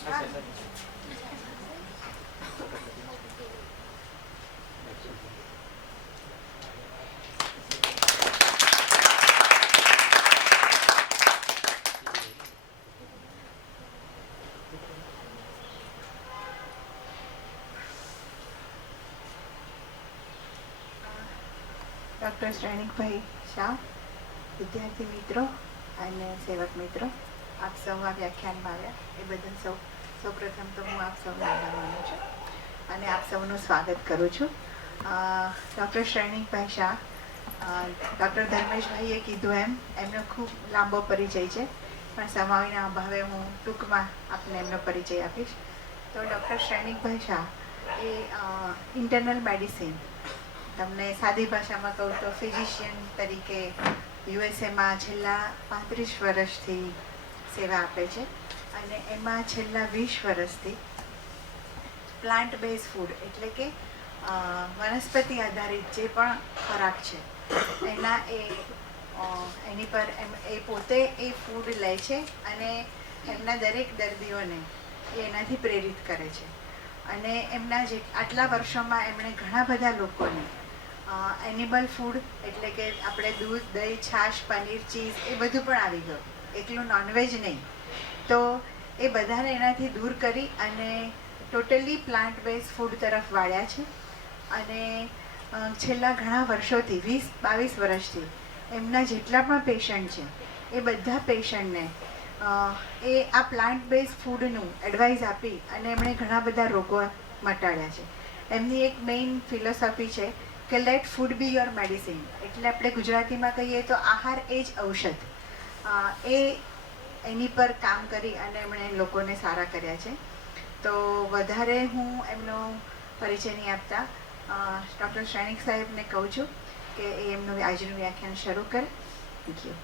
Doctor Shrenikbhai Shah, વિદ્યાર્થી મિત્રો અને સેવક મિત્રો, આપ સૌ આ વ્યાખ્યાનમાં આવ્યા એ બદલ સૌપ્રથમ તો હું આપ સૌનો આભાર માનું છું અને આપ સૌનું સ્વાગત કરું છું. ડૉક્ટર શ્રેણિકભાઈ શાહ, ડૉક્ટર ધર્મેશભાઈએ કીધું એમનો ખૂબ લાંબો પરિચય છે, પણ સમાવીના અભાવે હું ટૂંકમાં આપને એમનો પરિચય આપીશ. તો ડૉક્ટર શ્રેણિકભાઈ શાહ એ ઇન્ટરનલ મેડિસિન, તમને સાદી ભાષામાં કહું તો ફિઝિશિયન તરીકે યુએસએમાં છેલ્લા 35 વર્ષથી સેવા આપે છે અને એમાં છેલ્લા 20 વર્ષથી પ્લાન્ટ બેઝ ફૂડ એટલે કે વનસ્પતિ આધારિત જે પણ ખોરાક છે એની પર એ પોતે એ ફૂડ લે છે અને એમના દરેક દર્દીઓને એ એનાથી પ્રેરિત કરે છે. અને એમના જે આટલા વર્ષોમાં એમણે ઘણા બધા લોકોને એનિમલ ફૂડ એટલે કે આપણે દૂધ, દહીં, છાશ, પનીર, ચીઝ એ બધું પણ આવી ગયું, એકલું નોનવેજ નહીં, તો એ બધાને એનાથી દૂર કરી અને ટોટલી પ્લાન્ટ બેઝ ફૂડ તરફ વાળ્યા છે. અને છેલ્લા ઘણા વર્ષોથી 20-22 વર્ષથી એમના જેટલા પણ પેશન્ટ છે એ બધા પેશન્ટને એ આ પ્લાન્ટ બેઝ ફૂડનું એડવાઇસ આપી અને એમણે ઘણા બધા રોગો મટાડ્યા છે. એમની એક મેઇન ફિલોસોફી છે કે let food be your medicine, એટલે આપણે ગુજરાતીમાં કહીએ તો આહાર એ જ ઔષધ. એની પર કામ કરી અને એમણે લોકોને સારા કર્યા છે. તો વધારે હું એમનો પરિચય નહીં આપતા ડૉક્ટર શ્રેણિક સાહેબને કહું છું કે એ એમનું આજનું વ્યાખ્યાન શરૂ કરે. Thank you.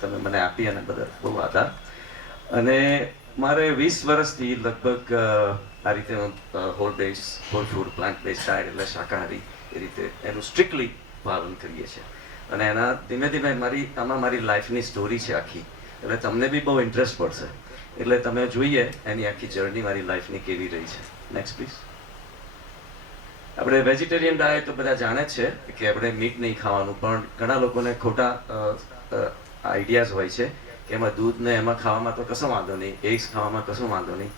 તમે મને આપી અને બદલ બહુ આભાર. અને મારે 20 વર્ષથી લગભગ આ રીતે whole food plant base diet એટલે શાકાહારી એ રીતે એનું સ્ટ્રિક્ટલી પાલન કરીએ છીએ. અને એના ધીમે ધીમે મારી લાઈફની સ્ટોરી છે આખી, એટલે તમને બી બહુ ઇન્ટરેસ્ટ પડશે. એટલે તમે જોઈએ એની આખી જર્ની મારી લાઈફની કેવી રહી છે. Next please. આપણે વેજીટેરિયન ડાયટ તો બધા જાણે જ છે કે આપણે મીટ નહીં ખાવાનું, પણ ઘણા લોકોને ખોટા આઈડિયાઝ હોય છે કે એમાં દૂધ ને એમાં ખાવામાં તો કશો વાંધો નહીં, એગ્સ ખાવામાં કશો વાંધો નહીં.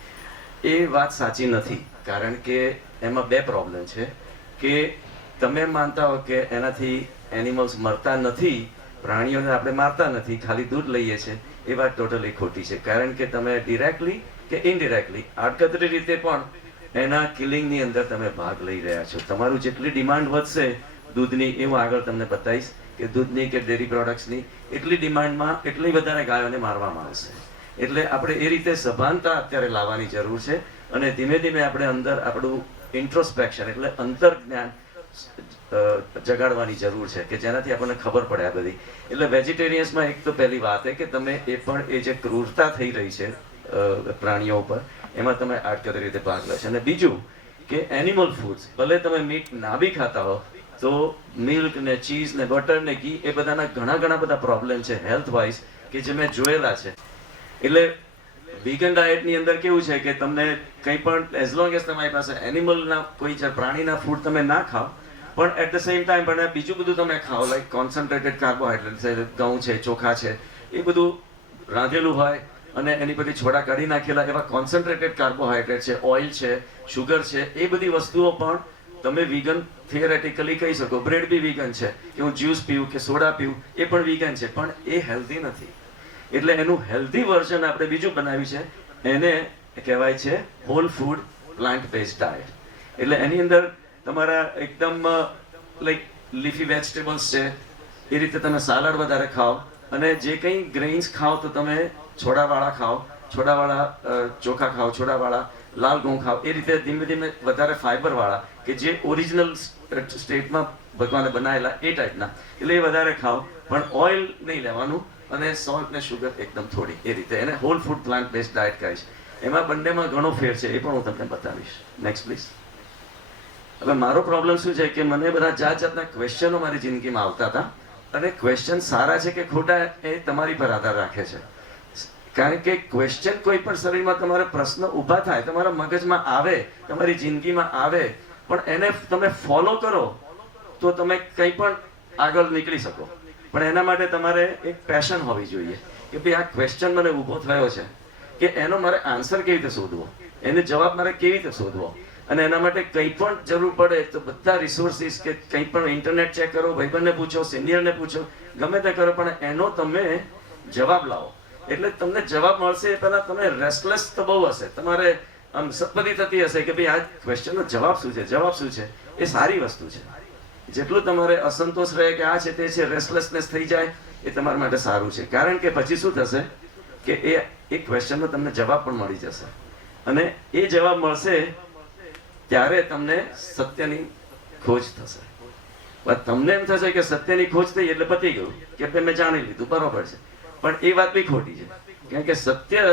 એ વાત સાચી નથી, કારણ કે એમાં બે પ્રોબ્લેમ છે કે તમે માનતા હો કે એનાથી એનિમલ્સ મરતા નથી, પ્રાણીઓને આપણે મારતા નથી, ખાલી દૂધ લઈએ છીએ, એ વાત ટોટલી ખોટી છે. કારણ કે તમે ડિરેક્ટલી કે ઇનડિરેક્ટલી આડકતરી રીતે પણ એના કિલિંગની અંદર તમે ભાગ લઈ રહ્યા છો. તમારું જેટલી ડિમાન્ડ વધશે દૂધની, એ હું આગળ તમને બતાવીશ કે દૂધની કે ડેરી પ્રોડક્ટ્સની એટલી ડિમાન્ડમાં એટલી વધારે ગાયોને મારવામાં આવશે. એટલે આપણે એ રીતે સભાનતા અત્યારે લાવવાની જરૂર છે અને ધીમે ધીમે આપણે અંદર આપણું ઇન્ટ્રોસ્પેક્શન એટલે અંતર્જ્ઞાન જગાડવાની જરૂર છે કે જેનાથી આપણને ખબર પડે આ બધી. એટલે વેજીટેરિયન્સમાં એક તો પહેલી વાત છે કે તમે એ પણ એ જે ક્રૂરતા થઈ રહી છે પ્રાણીઓ ઉપર, એમાં તમે આડકતરી રીતે ભાગ લેશો. અને બીજું કે એનિમલ ફૂડ્સ, ભલે તમે મીટ ના બી ખાતા હો તો મિલ્ક ને ચીઝ ને બટર ને ઘી એ બધાના ઘણા બધા પ્રોબ્લેમ છે હેલ્થ વાઇઝ કે જે મેં જોયેલા છે. એટલે વીગન ડાયટની અંદર કેવું છે કે તમને કંઈ પણ એઝ લોંગ એઝ તમારી પાસે એનિમલના કોઈ પ્રાણીના ફૂડ તમે ના ખાઓ, પણ એટ ધ સેમ ટાઈમ પણ બીજું બધું તમે ખાઓ, લાઈક કોન્સન્ટ્રેટેડ કાર્બોહાઈડ્રેટ છે, ઘઉં છે, ચોખા છે, એ બધું રાંધેલું હોય અને એની પછી છોડા કાઢી નાખેલા એવા કોન્સન્ટ્રેટેડ કાર્બોહાઈડ્રેટ છે, ઓઇલ છે, શુગર છે, એ બધી વસ્તુઓ પણ તમે વીગન થિયરેટિકલી કહી શકો. બ્રેડ બી વીગન છે કે હું જ્યુસ પીવું કે સોડા પીવું, એ પણ વીગન છે, પણ એ હેલ્ધી નથી. એટલે એનું હેલ્ધી વર્ઝન આપણે બીજું બનાવ્યું છે, એને કહેવાય છે whole food plant base diet. એટલે એની અંદર તમારા એકદમ લાઈક લીફી વેજીટેબલ્સ છે, એ રીતે તમે સાલાડ વધારે ખાઓ અને જે કંઈ ગ્રેઇન્સ ખાઓ તો તમે છોડાવાળા ખાઓ, છોડાવાળા ચોખા ખાઓ, છોડાવાળા લાલ ઘઉં ખાઓ, એ રીતે ધીમે ધીમે વધારે ફાઈબરવાળા કે જે ઓરિજિનલ સ્ટેટમાં ભગવાને બનાવેલા એ ટાઈપના, એટલે એ વધારે ખાઓ, પણ ઓઇલ નહીં લેવાનું અને સોલ્ટ ને શુગર એકદમ થોડી. એ રીતે એને whole food plant base diet કહીશ. એમાં બંનેમાં ઘણો ફેર છે, એ પણ હું તમને બતાવીશ. Next please. હવે મારો પ્રોબ્લેમ શું છે કે મને બધા જાતના ક્વેશ્ચનો મારી જિંદગીમાં આવતા હતા, અને ક્વેશ્ચન સારા છે કે ખોટા એ તમારી પર આધાર રાખે છે. કારણ કે ક્વેશ્ચન કોઈ પણ શરીરમાં તમારે પ્રશ્ન ઊભા થાય, તમારા મગજમાં આવે, તમારી જિંદગીમાં આવે, પણ એને તમે ફોલો કરો તો તમે કંઈ પણ આગળ નીકળી શકો. પણ એના માટે તમારે એક પેશન હોવી જોઈએ કે ભાઈ આ ક્વેશ્ચન મને ઊભો થયો છે, કે એનો મારે આન્સર કેવી રીતે શોધવો, એને જવાબ મારે કેવી રીતે શોધવો. અને એના માટે કંઈ પણ જરૂર પડે તો બધા રિસોર્સિસ કે કંઈ પણ ઇન્ટરનેટ ચેક કરો, ભાઈબંધને પૂછો, સિનિયરને પૂછો, ગમે તે કરો, પણ એનો તમે જવાબ લાવો. એટલે તમને જવાબ મળશે એ પહેલા તમે રેસ્ટલેસ તો બહુ હશે, તમારે આમ સતપદી થતી હશે કે ભાઈ આ ક્વેશ્ચનનો જવાબ શું છે, જવાબ શું છે. એ સારી વસ્તુ છે. જેટલું તમારે અસંતોષ રહે કે આ છે તે છે, રેસ્ટલેસનેસ થઈ જાય, એ તમારા માટે સારું છે. કારણ કે પછી શું થશે કે એ ક્વેશ્ચનનો તમને જવાબ પણ મળી જશે, અને એ જવાબ મળશે ત્યારે તમને સત્યની ખોજ થશે. તમને એમ થશે કે સત્યની ખોજ થઈ એટલે પતી ગયું, કે ભાઈ મેં જાણી લીધું, બરોબર છે. પણ એ વાત બી ખોટી છે, કારણ કે સત્ય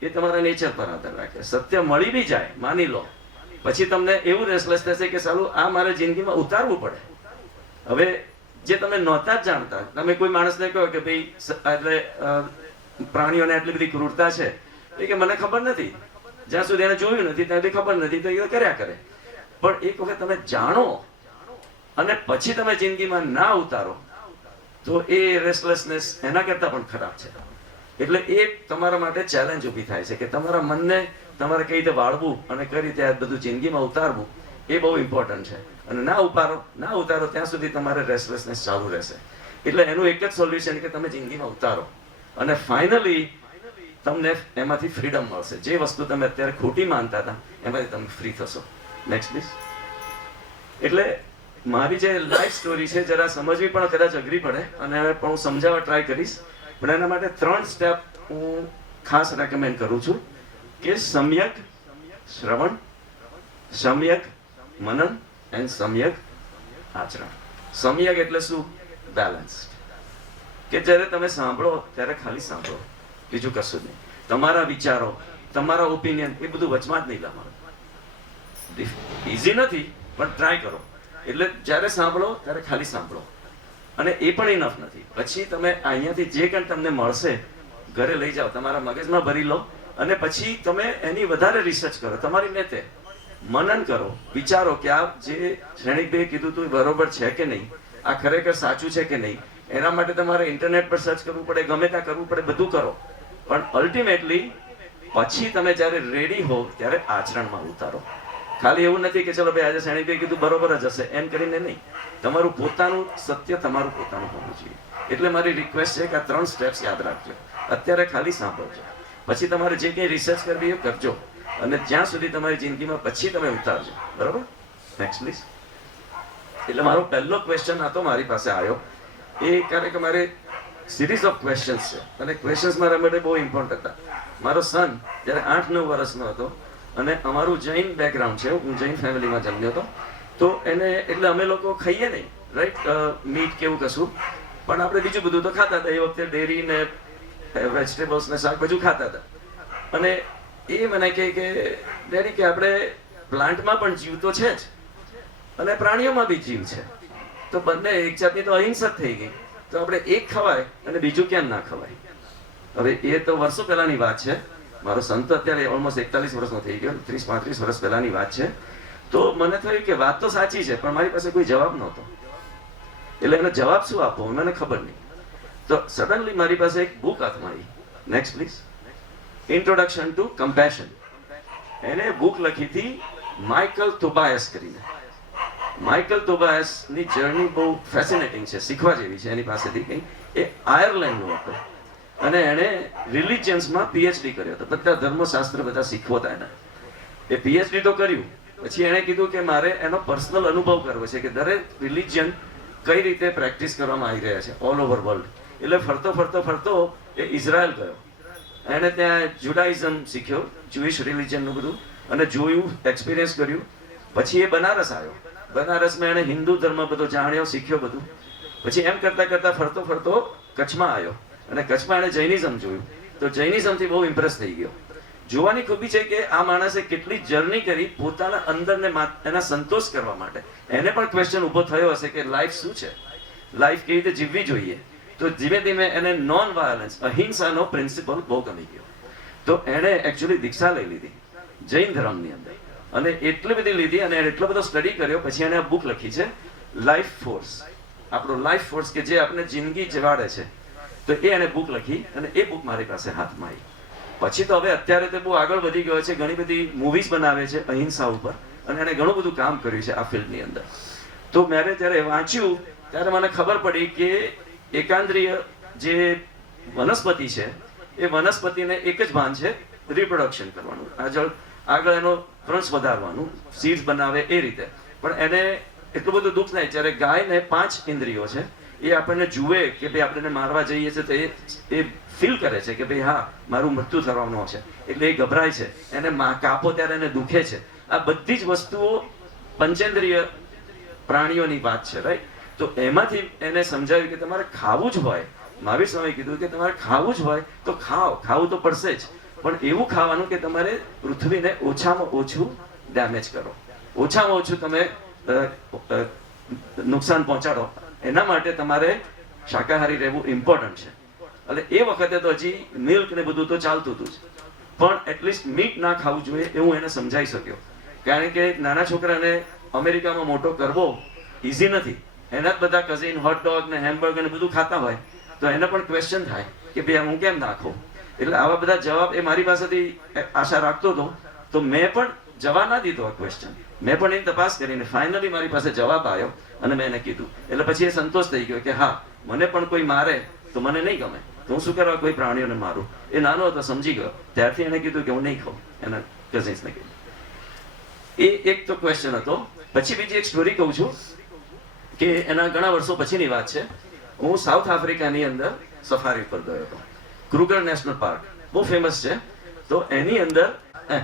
એ તમારા નેચર પર આધાર રાખે. સત્ય મળી બી જાય, માની લો, પછી તમને એવું રેસ્ટલેસ થશે કે સાલું આ મારે જિંદગીમાં ઉતારવું પડે. હવે જે તમે નહોતા જ જાણતા, તમે કોઈ માણસને કહો કે ભાઈ એટલે પ્રાણીઓને આટલી બધી ક્રૂરતા છે, એ કે મને ખબર નથી, જ્યાં સુધી એને જોયું નથી ત્યાં સુધી ખબર નથી, તો એ કર્યા કરે. પણ એક વખત તમે જાણો અને પછી તમે જિંદગીમાં ના ઉતારો તો એ રેસ્ટલેસનેસ એના કરતા પણ ખરાબ છે. એટલે એ તમારા માટે ચેલેન્જ ઊભી થાય છે કે તમારા મનને તમારે કઈ રીતે વાળવું અને કઈ રીતે આ બધું જિંદગીમાં ઉતારવું, એ બહુ ઇમ્પોર્ટન્ટ છે. અને ના ઉતારો ત્યાં સુધી તમારે રેસ્ટલેસનેસ ચાલુ રહેશે. એટલે એનું એક જ સોલ્યુશન કે તમે જિંદગીમાં ઉતારો, અને ફાઇનલી તમને એમાંથી ફ્રીડમ મળશે. જે વસ્તુ તમે અત્યારે ખોટી માનતા હતા એમાંથી તમે ફ્રી થશો. Next please. એટલે મારી જે લાઈફ સ્ટોરી છે જરા સમજવી પણ કદાચ અઘરી પડે, અને પણ હું સમજાવવા ટ્રાય કરીશ. પણ એના માટે 3 સ્ટેપ હું ખાસ રેકમેન્ડ કરું છું કે સમ્યક શ્રવણ, સમ્યક મનન એન્ડ સમ્યક આચરણ. સમ્યક એટલે શું? બેલેન્સ. કે જ્યારે તમે સાંભળો ત્યારે ખાલી સાંભળો, બીજું કશું જ નહીં. તમારા વિચારો, તમારા ઓપિનિયન એ બધું વચમાં જ નહીં લાવવાનું. ઇઝી નથી, પણ ટ્રાય કરો. એટલે જ્યારે સાંભળો ત્યારે ખાલી સાંભળો, અને એ પણ ઇનફ નથી. પછી તમે અહીંયાથી જે કંઈ તમને મળશે ઘરે લઈ જાઓ, તમારા મગજમાં ભરી લો, અને પછી તમે એની વધારે રિસર્ચ કરો, તમારી મેતે મનન કરો, વિચારો કે આ જે શ્રેણિકભાઈએ કીધું હતું બરોબર છે કે નહીં, આ ખરેખર સાચું છે કે નહીં. એના માટે તમારે ઇન્ટરનેટ પર સર્ચ કરવું પડે, ગમે ત્યાં કરવું પડે, બધું કરો. પણ અલ્ટિમેટલી પછી તમે જ્યારે રેડી હો ત્યારે આચરણમાં ઉતારો. ખાલી એવું નથી કે ચલો ભાઈ આજે શ્રેણિકભાઈએ કીધું બરોબર જ હશે એમ કરીને નહીં. તમારું પોતાનું સત્ય તમારું પોતાનું હોવું જોઈએ. એટલે મારી રિક્વેસ્ટ છે કે આ 3 સ્ટેપ્સ યાદ રાખજો. અત્યારે ખાલી સાંભળજો, પછી તમારે જે કંઈ રિસર્ચ કરવી એ કરજો, અને જ્યાં સુધી તમારી જિંદગીમાં પછી તમે ઉતારજો. બરોબર? Next please. એટલે મારો પહેલો ક્વેશ્ચન હતો મારી પાસે આવ્યો, એ કારણ કે મારે સિરીઝ ઓફ ક્વેશ્ચન્સ છે, અને ક્વેશ્ચન્સ મારા માટે બહુ ઇમ્પોર્ટન્ટ હતા. મારો સન જ્યારે 8-9 વર્ષનો હતો, અને અમારું જૈન બેકગ્રાઉન્ડ છે, હું જૈન ફેમિલીમાં જન્મ્યો હતો, તો એને એટલે અમે લોકો ખાઈએ નહીં, રાઈટ, મીટ કેવું કશું, પણ આપણે બીજું બધું તો ખાતા હતા. એ વખતે ડેરી ને વેજીટેબલ્સ ને શાકભાજી ખાતા હતા. અને એ મને કહે કે ડેડી કે આપણે પ્લાન્ટમાં પણ જીવ તો છે જ, અને પ્રાણીઓમાં બી જીવ છે, તો બંને એક જાતની તો અહિંસક થઈ ગઈ, તો આપણે એક ખવાય અને બીજું કેમ ના ખવાય. હવે એ તો વર્ષો પહેલાની વાત છે. મારો સંત અત્યારે ઓલમોસ્ટ 41 વર્ષનો થઈ ગયો, 30-35 વર્ષ પહેલાની વાત છે. તો મને થયું કે વાત તો સાચી છે, પણ મારી પાસે કોઈ જવાબ નહોતો. એટલે એને જવાબ શું આપવો મને ખબર નહીં. તો સડનલી મારી પાસે એક બુક હાથમાં આવી. Next please. Introduction to compassion. એને બુક લખી હતી માઇકલ ટોબાયસ કરીને. માઇકલ ટોબાયસની જર્ની બહુ ફેસિનેટિંગ છે, શીખવા જેવી છે એની પાસેથી કંઈ. એ આયર્લેન્ડનો હતો, અને એણે રિલિજન્સમાં પીએચડી કર્યો હતો. બધા ધર્મશાસ્ત્ર બધા શીખવતા એને. એ પીએચડી તો કર્યું, પછી એણે કીધું કે મારે એનો પર્સનલ અનુભવ કરવો છે કે દરેક રિલિજન કઈ રીતે પ્રેક્ટિસ કરવામાં આવી રહ્યા છે ઓલ ઓવર વર્લ્ડ. એટલે ફરતો એ ઇઝરાયલ ગયો. એણે ત્યાં જુડાઇઝમ શીખ્યો, જ્યુઇશ રિલિજનનું બધું, અને જોયું, એક્સપિરિયન્સ કર્યું. પછી એ બનારસ આવ્યો. બનારસમાં એણે હિન્દુ ધર્મ બધો જાણ્યો, શીખ્યો બધું. પછી એમ કરતા ફરતો કચ્છમાં આવ્યો, અને કચ્છમાં એણે જૈનિઝમ જોયું. તો જૈનિઝમથી બહુ ઇમ્પ્રેસ થઈ ગયો. જોવાની ખૂબી છે કે આ માણસે કેટલી જર્ની કરી પોતાના અંદરને એના સંતોષ કરવા માટે. એને પણ ક્વેશ્ચન ઊભો થયો હશે કે લાઈફ શું છે, લાઈફ કેવી રીતે જીવવી જોઈએ. તો ધીમે ધીમે એને નોન વાયોલન્સ, અહિંસાનો પ્રિન્સિપલ બહુ ગમી ગયો. તો એણે એકચ્યુઅલી દીક્ષા લઈ લીધી જૈન ધર્મની અંદર, અને એટલી બધી લીધી અને એણે એટલો બધો સ્ટડી કર્યો, પછી એણે આ બુક લખી છે લાઈફ ફોર્સ, આપણો લાઈફ ફોર્સ કે જે આપણે જિંદગી જવાડે છે. તો એ એણે બુક લખી અને એ બુક મારી પાસે હાથમાં આવી. પછી તો હવે અત્યારે તો બહુ આગળ વધી ગયો છે, ઘણી બધી મૂવીઝ બનાવે છે અહિંસા ઉપર, અને એણે ઘણું બધું કામ કર્યું છે આ ફિલ્ડની અંદર. તો મેં જ્યારે વાંચ્યું ત્યારે મને ખબર પડી કે એકાંદ્રીય જે વનસ્પતિ છે એ વનસ્પતિને એક જ ભાન છે, રિપ્રોડક્શન કરવાનું, આગળ એનો વંશ વધારવાનું, સીડ્સ બનાવે એ રીતે. પણ એને એટલું બધું દુઃખ થાય જ્યારે ગાયને 5 ઇન્દ્રિયો છે, એ આપણને જુએ કે ભાઈ આપણે મારવા જઈએ છીએ તો એ ફીલ કરે છે કે ભાઈ હા મારું મૃત્યુ થવાનું છે, એટલે એ ગભરાય છે, એને કાપો ત્યારે એને દુખે છે. આ બધી જ વસ્તુઓ પંચેન્દ્રિય પ્રાણીઓની વાત છે, રાઈટ? તો એમાંથી એને સમજાવ્યું કે તમારે ખાવું જ હોય, મહાવીર સ્વામી કીધું કે તમારે ખાવું જ હોય તો ખાવું તો પડશે જ, પણ એવું ખાવાનું કે તમારે પૃથ્વીને ઓછામાં ઓછું ડેમેજ કરો, ઓછામાં ઓછું તમે નુકસાન પહોંચાડો. એના માટે તમારે શાકાહારી રહેવું ઇમ્પોર્ટન્ટ છે. એટલે એ વખતે તો હજી મિલ્ક ને બધું તો ચાલતું હતું જ, પણ એટલીસ્ટ મીટ ના ખાવું જોઈએ એવું એને સમજાઈ શક્યો. કારણ કે નાના છોકરાને અમેરિકામાં મોટો કરવો ઇઝી નથી. એના જ બધા કઝિન હોટડોગ ને હેમબર્ગર ને બધું ખાતા હોય તો એને પણ ક્વેશ્ચન થાય કે ભાઈ હું કેમ ના ખાઉં. એટલે આવા બધા જવાબ એ મારી પાસેથી આશા રાખતો હતો. તો મેં પણ જવાબ ના દીધો આ ક્વેશ્ચન, મેં પણ એની તપાસ કરીને ફાઇનલી મારી પાસે જવાબ આવ્યો અને મેં એને કીધું. એટલે પછી એ સંતોષ થઈ ગયો કે હા મને પણ કોઈ મારે તો મને નહીં ગમે, તો હું શું કરવા કોઈ પ્રાણીઓને મારું. એ નાનો હતો, સમજી ગયો. ત્યારથી એને કીધું કે હું નહીં ખાઉં, એના કઝિન્સને કીધું. એ એક તો ક્વેશ્ચન હતો. પછી બીજી એક સ્ટોરી કહું છું કે એના ઘણા વર્ષો પછીની વાત છે. હું સાઉથ આફ્રિકાની અંદર સફારી પર ગયો હતો. ક્રુગર નેશનલ પાર્ક બહુ ફેમસ છે. તો એની અંદર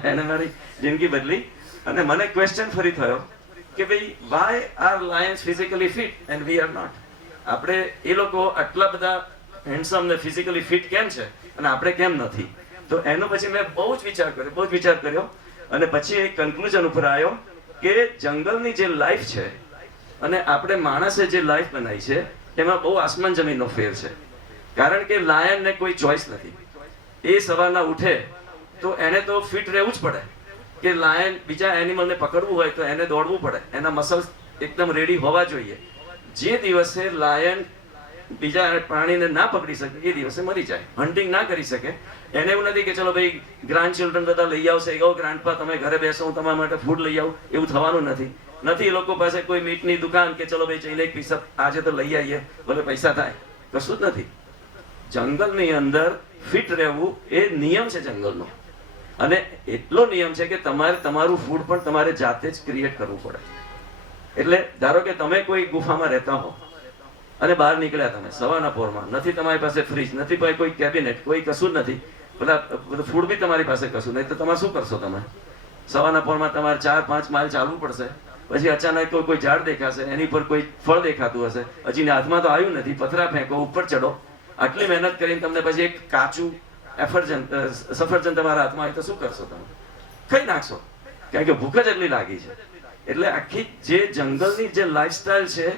એને મારી જિંદગી બદલી અને મને ક્વેશ્ચન ફરી થયો કે ભાઈ why are lions physically fit and we are not. આપણે એ લોકો આટલા બધા હેન્ડસમ ને ફિઝિકલી ફિટ કેમ છે અને આપણે કેમ નથી? તો એનો પછી મેં બહુ જ વિચાર કર્યો અને પછી એક કન્ક્લુઝન ઉપર આવ્યો કે જંગલની જે લાઈફ છે અને આપણે માણસે જે લાઈફ બનાવી છે એમાં બહુ આસમાન જમીનનો ફેર છે. કારણ કે લાયનને કોઈ ચોઈસ નથી. એ સવારના ઉઠે તો એને તો ફિટ રહેવું જ પડે. કે લાયન બીજા એનિમલને પકડવું હોય તો એને દોડવું પડે, એના મસલ્સ એકદમ રેડી હોવા જોઈએ. જે દિવસે લાયન બીજા પ્રાણીને ના પકડી શકે એ દિવસે મરી જાય, હન્ટિંગ ના કરી શકે. એને એવું નથી કે ચલો ભાઈ ગ્રાન્ડ ચિલ્ડ્રન બધા લઈ આવશે, ગ્રાન્ડપા તમે ઘરે બેસો હું તમારા માટે ફૂડ લઈ આવું, એવું થવાનું નથી. એ લોકો પાસે કોઈ મીટની દુકાન કે ચલો ભાઈ જઈને એક પીસ આજે તો લઈ આવીએ ભલે પૈસા થાય, કશું જ નથી. જંગલની અંદર ફિટ રહેવું એ નિયમ છે જંગલનો. અને એટલો નિયમ છે કે તમારે તમારું ફૂડ પણ તમારે જાતે જ ક્રિએટ કરવું પડે. એટલે ધારો કે તમે કોઈ ગુફામાં રહેતા હો અને બહાર નીકળ્યા તમે સવારના પોરમાં, નથી તમારી પાસે ફ્રીજ, નથી કોઈ કેબિનેટ, કોઈ કશું જ નથી, બધા ફૂડ બી તમારી પાસે કશું નહીં, તો તમે શું કરશો? તમે સવારના પોરમાં તમારે 4-5 માઇલ ચાલવું પડશે. પછી અચાનક કોઈ ઝાડ દેખાશે, એની પર કોઈ ફળ દેખાતું હશે, હજી હાથમાં તો આવ્યું નથી, પથરા ફેંકો, ઉપર ચડો. આટલી મહેનત કરીને તમને પછી એક કાચું સફરજન તમારા હાથમાં આવે તો શું કરશો? તમે ખાઈ નાખશો, કારણ કે ભૂખ જ એટલી લાગી છે. એટલે આખી જે જંગલની જે લાઈફસ્ટાઈલ છે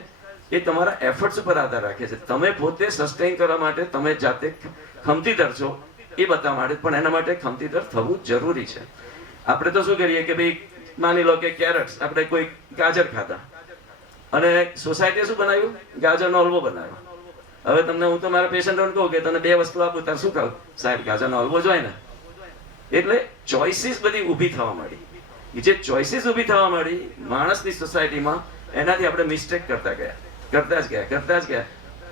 એ તમારા એફર્ટ્સ ઉપર આધાર રાખે છે. તમે પોતે સસ્ટેન કરવા માટે તમે જાતે ખમતીધર છો એ બતાવવા માટે, પણ એના માટે ખમતીધર થવું જરૂરી છે. આપણે તો શું કરીએ કે ભાઈ માની લો કે કેરેટ્સ, આપણે કોઈ ગાજર ખાતા અને સોસાયટીએ શું બનાવ્યું? ગાજરનો હલવો બનાવ્યો. હવે તમને હું તો મારા પેશન્ટોને કહું કે તને 2 વસ્તુ આપું, તાર શું ખાવું? સાહેબ ગાજરનો હલવો જોઈએ ને. એટલે ચોઇસીસ બધી ઊભી થવા માંડી. જે ચોઇસીસ ઊભી થવા માંડી માણસની સોસાયટીમાં, એનાથી આપણે મિસ્ટેક કરતા ગયા.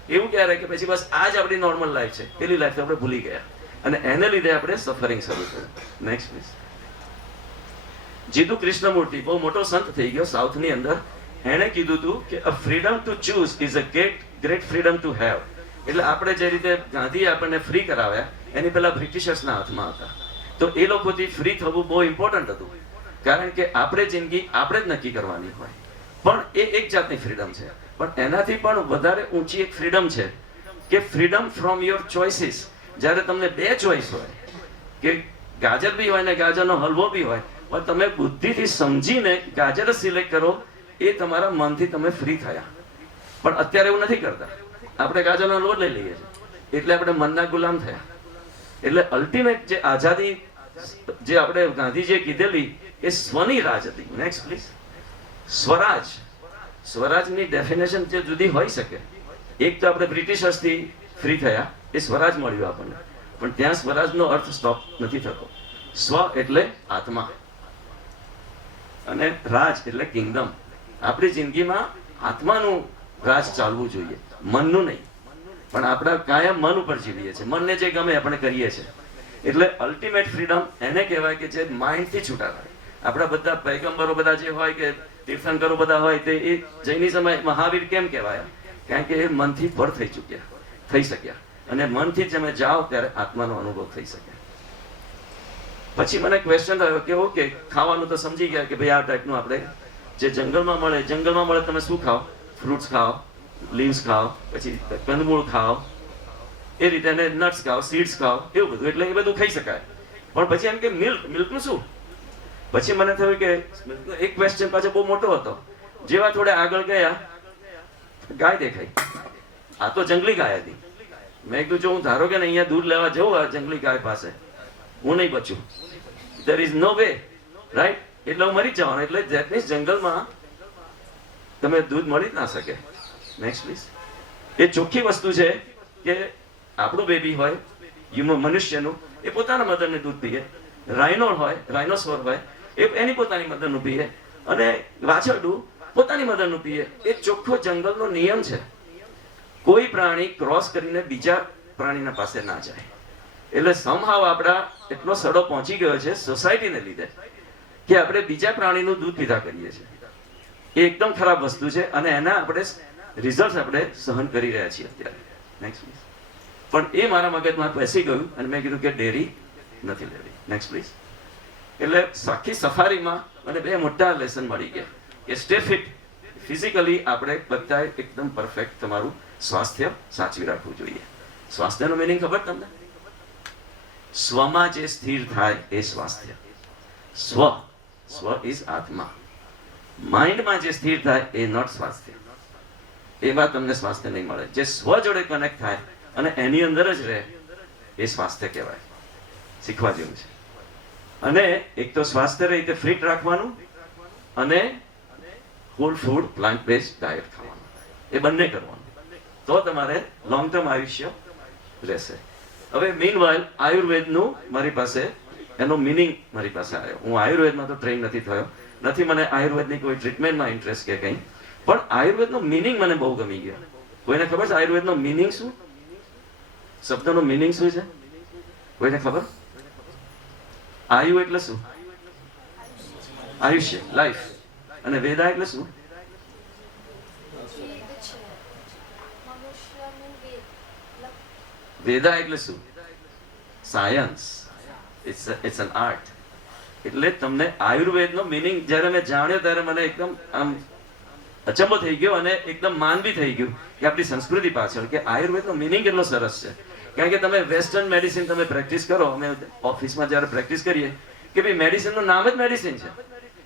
એવું ક્યારે કે પછી બસ આ જ આપણી નોર્મલ લાઈફ છે, પેલી લાઈફ આપણે ભૂલી ગયા અને એને લીધે આપણે સફરિંગ શરૂ કર્યું. Next please. જીતુ કૃષ્ણમૂર્તિ બહુ મોટો સંત થઈ ગયો સાઉથની અંદર. એણે કીધું હતું કે a freedom to choose is a great freedom to have. એટલે આપણે જે રીતે ગાંધીએ આપણને ફ્રી કરાવ્યા એની પહેલા બ્રિટિશર્સના હાથમાં હતા. તો એ લોકોથી ફ્રી થવું બહુ ઇમ્પોર્ટન્ટ હતું. કારણ કે આપણે જિંદગી આપણે જ નક્કી કરવાની હોય. પણ એ એક જાતની ફ્રીડમ છે. પણ એનાથી પણ વધારે ઊંચી એક ફ્રીડમ છે કે ફ્રીડમ ફ્રોમ યોર ચોઇસીસ. જ્યારે તમને 2 ચોઇસ હોય કે ગાજર બી હોય ને ગાજરનો હલવો બી હોય, પણ તમે બુદ્ધિથી સમજીને ગાજર જ સિલેક્ટ કરો, એ તમારા મનથી તમે ફ્રી થયા. પણ અત્યારે એવું નથી કરતા. આપણે ગાજરનો હલવો લઈ લઈએ છીએ એટલે આપણે મનના ગુલામ થયા. એટલે અલ્ટિમેટ જે આઝાદી જે આપણે ગાંધીજીએ કીધેલી એ સ્વની રાજ હતી. Next please. સ્વરાજ. સ્વરાજની ડેફિનેશન જે જુદી હોઈ શકે. એક તો આપણે બ્રિટિશર્સથી ફ્રી થયા, એ સ્વરાજ મળ્યું આપણને, પણ ત્યાં સ્વરાજનો અર્થ સ્ટોપ નથી થતો. સ્વ એટલે આત્મા અને રાજ એટલે કિંગડમ. આપણી જિંદગીમાં આત્માનું રાજ ચાલવું જોઈએ, મનનું નહીં. પણ આપણા કાયમ મન ઉપર જીવીએ છીએ, મનને જે ગમે આપણે કરીએ છીએ. એટલે અલ્ટિમેટ ફ્રીડમ એને કહેવાય કે જે માઇન્ડથી છૂટા થાય. આપણા બધા પૈગંબરો બધા જે હોય કે તીર્થંકરો બધા હોય તે એ જૈનિઝમ મહાવીર કેમ કહેવાય? કારણ કે એ મનથી પર થઈ શક્યા અને મનથી તમે જાઓ ત્યારે આત્માનો અનુભવ થઈ શકે. પછી મને ક્વેશ્ચન થયો કે ઓકે, ખાવાનું તો સમજી ગયા કે ભાઈ આ ટાઈપનું આપણે જે જંગલમાં મળે તમે શું ખાઓ? ફ્રૂટ્સ ખાઓ, લીવ્સ ખાઓ, પછી કંદમૂળ ખાઓ, એ રીતે નટ્સ ખાઓ, સીડ્સ ખાઓ, એવું બધું. એટલે એ બધું ખાઈ શકાય. પણ પછી એમ કે મિલ્કનું શું? પછી મને થયું કે એક ક્વેશ્ચન પાછો બહુ મોટો હતો. જેવા થોડે આગળ ગયા, ગાય દેખાઈ. આ તો જંગલી ગાય હતી. મેં કીધું જો હું ધારો કે અહીંયા દૂધ લેવા જવું આ જંગલી ગાય પાસે, હું નહીં બચું. there is no way, right? એટલે હું મરી જવાનું. એટલે ધેટ મીન્સ જંગલમાં તમે દૂધ મળી જ ના શકે. Next please. એ ચોખ્ખી વસ્તુ છે કે આપણું બેબી હોય મનુષ્યનું, એ પોતાના મધરને દૂધ પીએ. રાઇનોસોર હોય એ એની પોતાની મધરનું પીએ, અને વાછરડું પોતાની મધરનું પીએ. એ ચોખ્ખો જંગલનો નિયમ છે. કોઈ પ્રાણી ક્રોસ કરીને બીજા પ્રાણીના પાસે ના જાય. એટલે સમહાવ આપણા એટલો સડો પહોંચી ગયો છે સોસાયટીને લીધે કે આપણે બીજા પ્રાણીનું દૂધ પીધા કરીએ છીએ. એ એકદમ ખરાબ વસ્તુ છે અને એના આપણે રિઝલ્ટ આપણે સહન કરી રહ્યા છીએ અત્યારે. Next please. પણ એ મારા મગજમાં બેસી ગયું અને મેં કીધું કે ડેરી નથી લેવી. Next please. એટલે આખી સફારીમાં મને બે મોટા લેસન મળી ગયા કે સ્ટે ફિટ. ફિઝિકલી આપણે બધા એકદમ પરફેક્ટ તમારું સ્વાસ્થ્ય સાચવી રાખવું જોઈએ. સ્વાસ્થ્યનો મિનિંગ ખબર તમને? સ્વમાં જે સ્થિર થાય એ સ્વાસ્થ્ય. સ્વ ઇઝ આત્મા. માઇન્ડમાં જે સ્થિર થાય એ નોટ સ્વાસ્થ્ય. એમાં તમને સ્વાસ્થ્ય નહીં મળે. જે સ્વ જોડે કનેક્ટ થાય અને એની અંદર જ રહે એ સ્વાસ્થ્ય કહેવાય. શીખવા જેવું છે. અને એક તો સ્વાસ્થ્ય રીતે ફિટ રાખવાનું અને whole food plant based diet ખાવાનું. એ બંને કરવાનું, તો તમારે લોંગ ટર્મ આયુષ્ય રહેશે. હવે મીનવાઇલ આયુર્વેદનું મારી પાસે એનો મિનિંગ મારી પાસે આવ્યો. હું આયુર્વેદમાં તો ટ્રેન નથી થયો, નથી મને આયુર્વેદની કોઈ ટ્રીટમેન્ટમાં ઇન્ટરેસ્ટ કે કંઈ, પણ આયુર્વેદનો મિનિંગ મને બહુ ગમી ગયો. કોઈને ખબર છે આયુર્વેદનો મિનિંગ શું? શબ્દનો મિનિંગ શું છે? કોઈને ખબર? આયુ એટલે શું? આયુષ્ય, લાઈફ. અને વેદા એટલે શું? વેદા એટલે શું? સાયન્સ. It's an art. એટલે તમને આયુર્વેદનો મિનિંગ જ્યારે મેં જાણ્યો ત્યારે મને એકદમ આમ અચંબો થઈ ગયો અને એકદમ માનવી થઈ ગયું કે આપણી સંસ્કૃતિ પાછળ કે આયુર્વેદનો મિનિંગ કેટલો સરસ છે. કારણ કે તમે વેસ્ટર્ન મેડિસિન તમે પ્રેક્ટિસ કરો, અમે ઓફિસમાં જ્યારે પ્રેક્ટિસ કરીએ કે ભાઈ મેડિસિનનું નામ જ મેડિસિન છે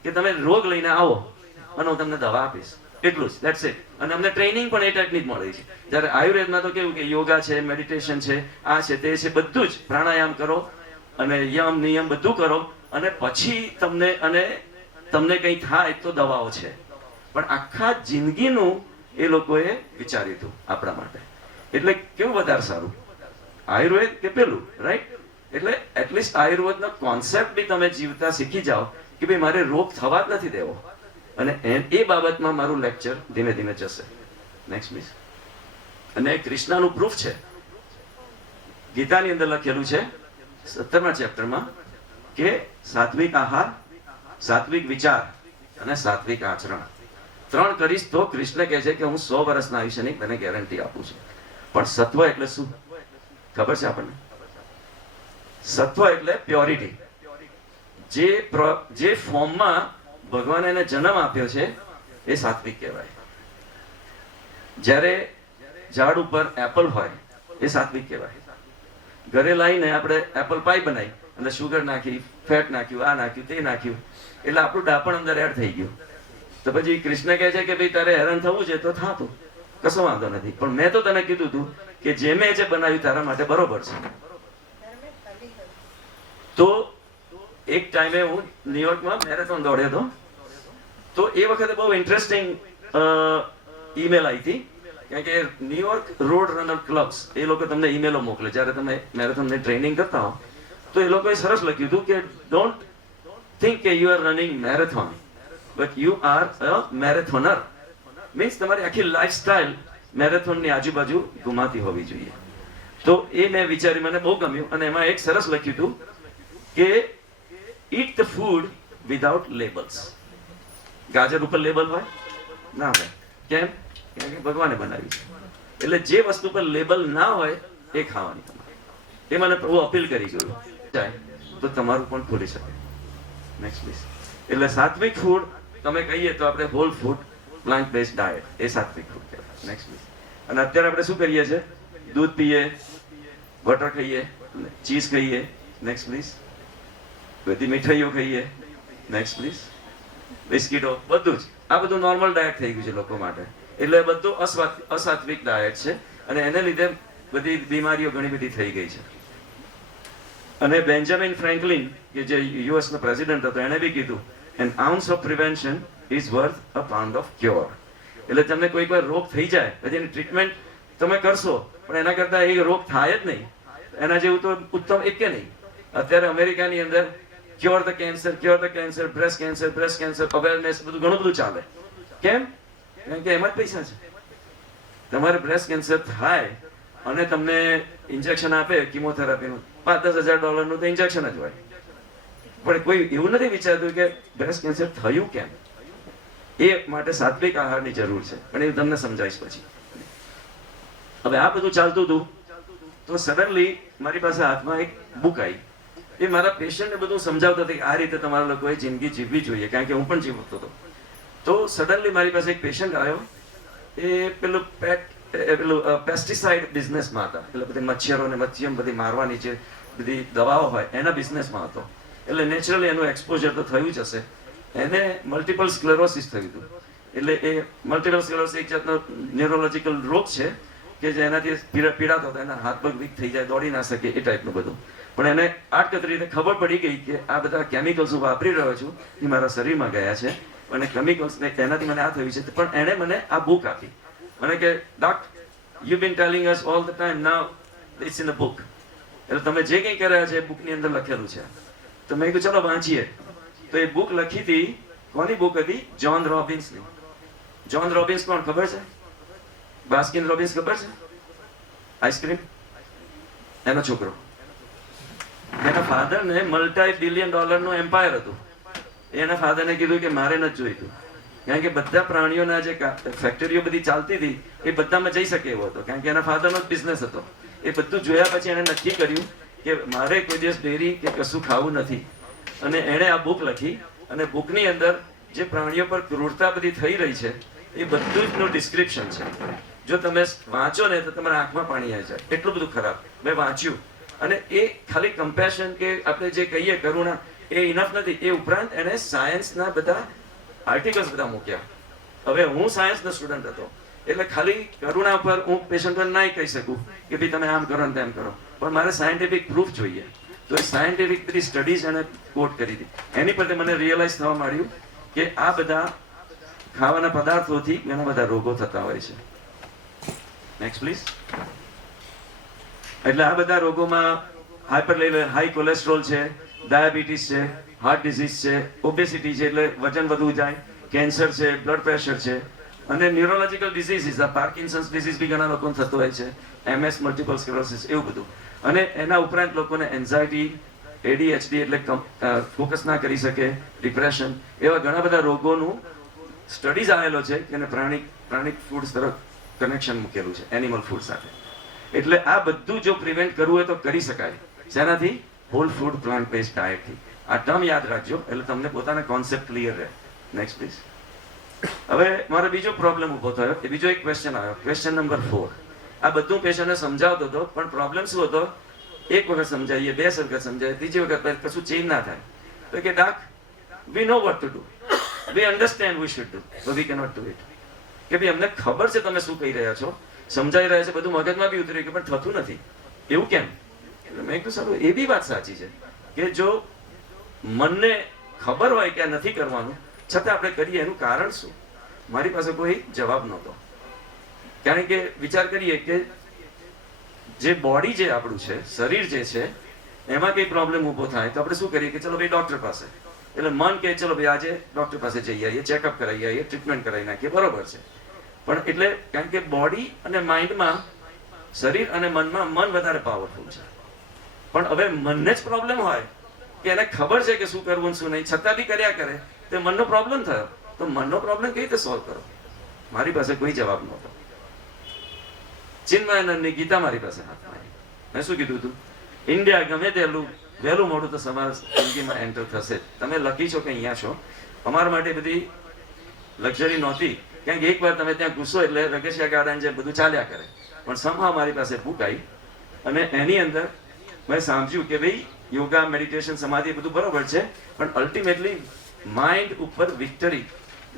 કે તમે રોગ લઈને આવો અને હું તમને દવા આપીશ, એટલું જ, ધેટ્સ ઇટ. અને અમને ટ્રેનિંગ પણ એ ટાઈપની જ મળી છે. જ્યારે આયુર્વેદમાં તો કેવું કે યોગા છે, મેડિટેશન છે, આ છે, તે છે, બધું જ પ્રાણાયામ કરો અને યમ નિયમ બધું કરો અને પછી તમને કંઈ થાય તો દવાઓ છે. પણ આખા જિંદગીનું એ લોકોએ વિચાર્યું હતું આપણા માટે. એટલે કેવું વધારે સારું, આયુર્વેદ કે પેલું, રાઈટ? એટલે એટલીસ્ટ આયુર્વેદનો કોન્સેપ્ટ બી તમે જીવતા શીખી જાઓ કે ભાઈ મારે રોગ થવા જ નથી દેવો. અને એ બાબતમાં મારું લેક્ચર ધીમે ધીમે જશે. Next miss. અને કૃષ્ણનું પ્રૂફ છે, ગીતાની અંદર લખેલું છે 17મા ચેપ્ટરમાં કે સાત્વિક આહાર, સાત્વિક વિચાર અને સાત્વિક આચરણ 3 કરીશ તો કૃષ્ણ કહે છે કે હું 100 વર્ષના આયુષ્યની તને ગેરંટી આપું છું. પણ સત્વ એટલે શું ખબર છે આપણને? સત્વ એટલે પ્યોરિટી. જે ફોર્મમાં ભગવાને એને જન્મ આપ્યો છે એ સાત્વિક કહેવાય. જ્યારે ઝાડ ઉપર એપલ હોય એ સાત્વિક કહેવાય. ઘરે લાવીને આપણે એપલ પાઈ બનાવી અને શુગર નાખી, ફેટ નાખ્યું, આ નાખ્યું, તે નાખ્યું, એટલે આપણું ડાપણ અંદર એડ થઈ ગયું. તો પછી કૃષ્ણ કહે છે કે ભાઈ તારે હેરાન થવું છે તો થાતું, કશો વાંધો નથી. પણ મેં તો તને કીધું હતું કે જે મેં જે બનાવ્યું તારા માટે બરોબર છે. તો એક ટાઈમે હું ન્યુયોર્કમાં મેરેથોન દોડ્યો હતો. તો એ વખતે બહુ ઇન્ટરેસ્ટિંગ ઈમેલ આવી હતી, કારણ કે ન્યુયોર્ક રોડ રનર ક્લબ્સ એ લોકો તમને ઈમેલો મોકલે જ્યારે તમે મેરેથોનની ટ્રેનિંગ કરતા હો. તો એ લોકોએ સરસ લખ્યું હતું કે ડોન્ટ થિંક કે you are running marathon but you are a marathoner. Means તમારી આખી લાઈફસ્ટાઈલ મેરેથોનની આજુબાજુ ગુમાતી હોવી જોઈએ. તો એ મેં વિચારી, મને બહુ ગમ્યું. અને એમાં એક સરસ લખ્યું હતું કે eat the food without labels. ગાજર ઉપર લેબલ હોય ના હોય. કેમ? કારણ કે ભગવાને બનાવી છે. એટલે જે વસ્તુ પર લેબલ ના હોય એ ખાવાની તમારે. એ મને પ્રભુ અપીલ કરી ગયું જાય તો તમારું પણ ખુલી શકે. Next please. એટલે સાત્વિક ફૂડ તમે કહીએ તો આપણે whole food plant based diet એ સાત્વિક ફૂડ કહેવાય. Next please. અને અત્યારે આપણે શું કરીએ છીએ? દૂધ પીએ, બટર ખાઈએ, ચીઝ ખાઈએ. Next please. બધી મીઠાઈઓ ખાઈએ. Next please. બિસ્કીટો, બધું જ. આ બધું નોર્મલ ડાયટ થઈ ગયું છે લોકો માટે. એટલે બધું અસાત્વિક ડાયટ છે અને એને લીધે બધી બીમારીઓ ઘણી બધી થઈ ગઈ છે. અને બેન્જામિન ફ્રેન્કલિન કે જે યુએસ નો પ્રેસિડેન્ટ હતો એને બી કીધું an ounce of prevention is worth a pound of cure. એટલે તમને કોઈક વાર રોગ થઈ જાય પછી એની ટ્રીટમેન્ટ તમે કરશો પણ એના કરતા એ રોગ થાય જ નહીં. એના જેવું તો ઉત્તમ એક કે નહીં. અત્યારે અમેરિકાની અંદર cure the cancer, breast cancer awareness બધું ઘણું બધું ચાલે. કેમ? કારણ કે એમાં જ પૈસા છે. તમારે બ્રેસ્ટ કેન્સર થાય અને તમને ઇન્જેક્શન આપે કિમોથેરાપીનું, $5,000-10,000 તો ઇન્જેક્શન જ હોય. પણ કોઈ એવું નથી વિચારતું કે બ્રેસ્ટ કેન્સર થયું કેમ. એ માટે સાત્વિક આહારની જરૂર છે. પણ એ તમને સમજાવીશ પછી. હવે આ બધું ચાલતું હતું તો સડનલી મારી પાસે હાથમાં એક બુક આવી. એ મારા પેશન્ટને બધું સમજાવતો હતો કે આ રીતે તમારા લોકોએ જિંદગી જીવવી જોઈએ, કારણ કે હું પણ જીવતો હતો. તો સડનલી મારી પાસે એક પેશન્ટ આવ્યો. એ પેલું પેસ્ટિસાઇડ બિઝનેસમાં હતા. એટલે બધી મચ્છરોને મચ્છીમ બધી મારવાની જે બધી દવાઓ હોય એના બિઝનેસમાં હતો. એટલે નેચરલી એનું એક્સપોઝર તો થયું જ હશે. એને મલ્ટિપલ સ્ક્લેરોસિસ થયું હતું. એટલે એ મલ્ટિપલ સ્ક્લેરોસિસ એક જાતનો ન્યુરોલોજીકલ રોગ છે કે જેનાથી પીડાતો હતો. એના હાથ પગ વીક થઈ જાય, દોડી ના શકે, એ ટાઈપનું બધું. પણ એને આટકતરી રીતે ખબર પડી ગઈ કે આ બધા કેમિકલ્સ હું વાપરી રહ્યો છું એ મારા શરીરમાં ગયા છે અને કેમિકલ્સને એનાથી મને આ થયું છે. પણ એણે મને આ બુક આપી. મને કે doctor, you been telling us all the time, now it's in the book. એટલે તમે જે કંઈ કર્યા છે એ બુકની અંદર લખેલું છે. તો મેં કીધું ચલો વાંચીએ. તો એ બુક લખી હતી. કોની બુક હતી? જ્હોન રોબિન્સની. જ્હોન રોબિન્સ કોણ ખબર છે? બાસ્કિન રોબિન્સ ખબર છે? આઈસ્ક્રીમ, એનો છોકરો. એના ફાધરને $multi-billion નું એમ્પાયર હતું. એના ફાધરને કીધું કે મારે નથી જોઈતું, કારણ કે બધા પ્રાણીઓના જે ફેક્ટરીઓ બધી ચાલતી હતી એ બધામાં જઈ શકે એવો હતો, કારણ કે એના ફાધરનો જ બિઝનેસ હતો. એ બધું જોયા પછી એને નક્કી કર્યું કે મારે કોઈ દિવસ ડેરી કે કશું ખાવું નથી. અને એણે આ બુક લખી અને બુકની અંદર જે પ્રાણીઓ પર ક્રૂરતા બધી થઈ રહી છે એ બધું જનું ડિસ્ક્રિપ્શન છે. જો તમે વાંચો ને તો તમારા આંખમાં પાણી આવી જાય, એટલું બધું ખરાબ. મેં વાંચ્યું અને એ ખાલી કમ્પેશન કે આપણે જે કહીએ કરુણા એ ઇનફ નથી. એ ઉપરાંત એને સાયન્સના બધા આર્ટિકલ્સ બધા મૂક્યા. હવે હું સાયન્સનો સ્ટુડન્ટ હતો એટલે ખાલી કરુણા પર હું પેશન્ટોને ના કહી શકું કે ભાઈ તમે આમ કરો ને તેમ કરો, પણ મારે સાયન્ટિફિક પ્રૂફ જોઈએ. તો એ સાયન્ટિફિક બધી સ્ટડીઝ એને કોટ કરી હતી. એની પરથી મને રિયલાઇઝ થવા માંડ્યું કે આ બધા ખાવાના પદાર્થોથી ઘણા બધા રોગો થતા હોય છે. Next please. એટલે આ બધા રોગોમાં હાઈ કોલેસ્ટ્રોલ છે, ડાયાબિટીસ છે, હાર્ટ ડિઝીઝ છે, ઓબેસિટી છે એટલે વજન વધુ જાય, કેન્સર છે, બ્લડ પ્રેશર છે અને ન્યુરોલોજીકલ ડિઝીઝીસ, આ પાર્કિન્સન્સ ડિઝીઝ બી ઘણા લોકોને થતો હોય છે, MS, મલ્ટિપલ સ્ક્લેરોસિસ, એવું બધું. અને એના ઉપરાંત લોકોને એન્ઝાયટી, ADHD એટલે ફોકસ ના કરી શકે, ડિપ્રેશન, એવા ઘણા બધા રોગોનું સ્ટડીઝ આવેલો છે કે એને પ્રાણિક ફૂડ તરફ કનેક્શન મૂકેલું છે એનિમલ ફૂડ સાથે. એટલે આ બધું જો પ્રિવેન્ટ કરવું હોય તો કરી શકાય. શેનાથી? હોલ ફૂડ પ્લાન્ટ બેઝડ ડાયટથી. આ ટર્મ યાદ રાખજો એટલે તમને પોતાના કોન્સેપ્ટ ક્લિયર રહે. Next please. હવે મારો બીજો પ્રોબ્લેમ ઊભો થયો. એ બીજો એક ક્વેશ્ચન આવ્યો, ક્વેશ્ચન નંબર 4. આ બધું પેશન્ટને સમજાવતો હતો પણ પ્રોબ્લેમ શું હતો? એક વખત સમજાવીએ, 2 વખત સમજાવીએ, ત્રીજી વખત કશું ચેન્જ ના થાય. તો કે ડાક, we know what to do, we understand we should do, but we cannot do it. કે ભાઈ અમને ખબર છે તમે શું કહી રહ્યા છો, સમજાઈ રહ્યા છે, બધું મગજમાં બી ઉતર્યું કે પણ થતું નથી. એવું કેમ? એટલે મેં કીધું સારું, એ બી વાત સાચી છે. કે જો મનને ખબર હોય કે આ નથી કરવાનું છતાં આપણે કરીએ એનું કારણ શું? મારી પાસે કોઈ જવાબ નહોતો. કારણ કે વિચાર કરીએ કે જે બોડી જે આપણું છે, શરીર જે છે, એમાં કંઈ પ્રોબ્લેમ ઊભો થાય તો આપણે શું કરીએ કે ચલો ભાઈ ડૉક્ટર પાસે. એટલે મન કહે ચલો ભાઈ આજે ડૉક્ટર પાસે જઈ આવીએ, ચેકઅપ કરાવી આવીએ, ટ્રીટમેન્ટ કરાવી નાખીએ, બરોબર છે. પણ એટલે કારણ કે બોડી અને માઇન્ડમાં, શરીર અને મનમાં મન વધારે પાવરફુલ છે. પણ હવે મનને જ પ્રોબ્લેમ હોય કે એને ખબર છે કે શું કરવું શું નહીં, છતાં બી કર્યા કરે, તે મનનો પ્રોબ્લેમ થયો. તો મનનો પ્રોબ્લેમ કઈ રીતે સોલ્વ કરો? મારી પાસે કોઈ જવાબ નહોતો. ચિન્મયાનંદની ગીતા મારી પાસે હાથમાં આવી. મેં શું કીધું હતું? ઇન્ડિયા ગમે તેટલું વહેલું મોડું તો તમારા જિંદગીમાં એન્ટર થશે. તમે લકી છો કે અહીંયા છો. અમારા માટે બધી લક્ઝરી નહોતી, કારણ કે એકવાર તમે ત્યાં ઘૂસો એટલે રગેશિયા ગાર્ડન જે બધું ચાલ્યા કરે. પણ somehow મારી પાસે બુક આવી અને એની અંદર મેં સમજ્યું કે ભાઈ યોગા, મેડિટેશન, સમાધિ બધું બરોબર છે, પણ અલ્ટિમેટલી માઇન્ડ ઉપર વિક્ટરી,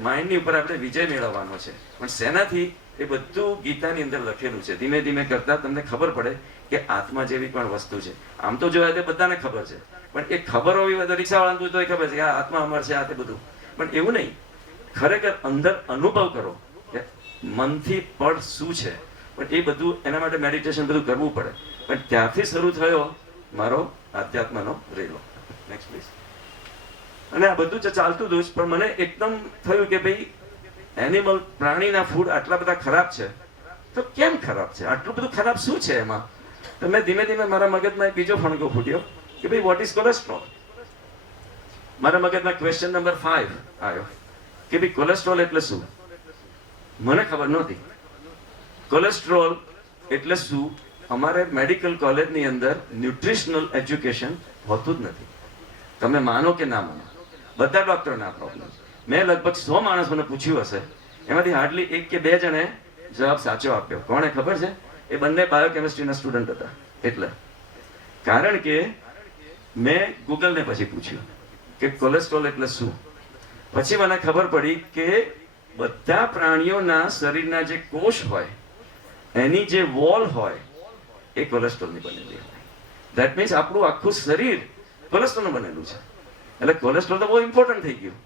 માઇન્ડની ઉપર આપણે વિજય મેળવવાનો છે. પણ શેનાથી? એ બધું ગીતાની અંદર લખેલું છે. ધીમે ધીમે કરતા તમને ખબર પડે કે આત્મા જેવી પણ વસ્તુ છે. આમ તો જોયા તે બધાને ખબર છે, પણ એ ખબર હોવી બધા રિક્ષાવાળાને તો એ ખબર છે કે આ આત્મા અમર છે, આ તે બધું. પણ એવું નહીં, ખરેખર અંદર અનુભવ કરો કે મનથી પડ શું છે. પણ એ બધું એના માટે મેડિટેશન બધું કરવું પડે. પણ ત્યાંથી શરૂ થયો મારો આધ્યાત્મનો રેલો. Next please. અને આ બધું જ ચાલતું હતું, પણ મને એકદમ થયું કે ભાઈ એનિમલ, પ્રાણીના ફૂડ આટલા બધા ખરાબ છે તો કેમ ખરાબ છે? આટલું બધું ખરાબ શું છે એમાં? તો મેં ધીમે ધીમે મારા મગજમાં એક બીજો ફણકો ફૂટ્યો કે ભાઈ વોટ ઇઝ કોલેસ્ટ્રોલ. મારા મગજમાં ક્વેશ્ચન નંબર 5 આવ્યો કે ભાઈ કોલેસ્ટ્રોલ એટલે શું? મને ખબર નહોતી. કોલેસ્ટ્રોલ એટલે શું? અમારે મેડિકલ કોલેજની અંદર ન્યુટ્રિશનલ એજ્યુકેશન હોતું જ નથી. તમે માનો કે ના માનો, બધા ડોક્ટરોના પ્રોબ્લેમ. મેં લગભગ 100 માણસોને પૂછ્યું હશે, એમાંથી હાર્ડલી 1 કે 2 જણે જવાબ સાચો આપ્યો. કોણે ખબર છે? એ બંને બાયોકેમિસ્ટ્રીના સ્ટુડન્ટ હતા. એટલે કારણ કે મેં ગૂગલને પછી પૂછ્યું કે કોલેસ્ટ્રોલ એટલે શું. પછી મને ખબર પડી કે બધા પ્રાણીઓના શરીરના જે કોષ હોય, એની જે વોલ હોય, એ કોલેસ્ટ્રોલની બનેલી હોય. ધેટ મીન્સ આપણું આખું શરીર કોલેસ્ટ્રોલનું બનેલું છે. એટલે કોલેસ્ટ્રોલ તો બહુ ઇમ્પોર્ટન્ટ થઈ ગયું.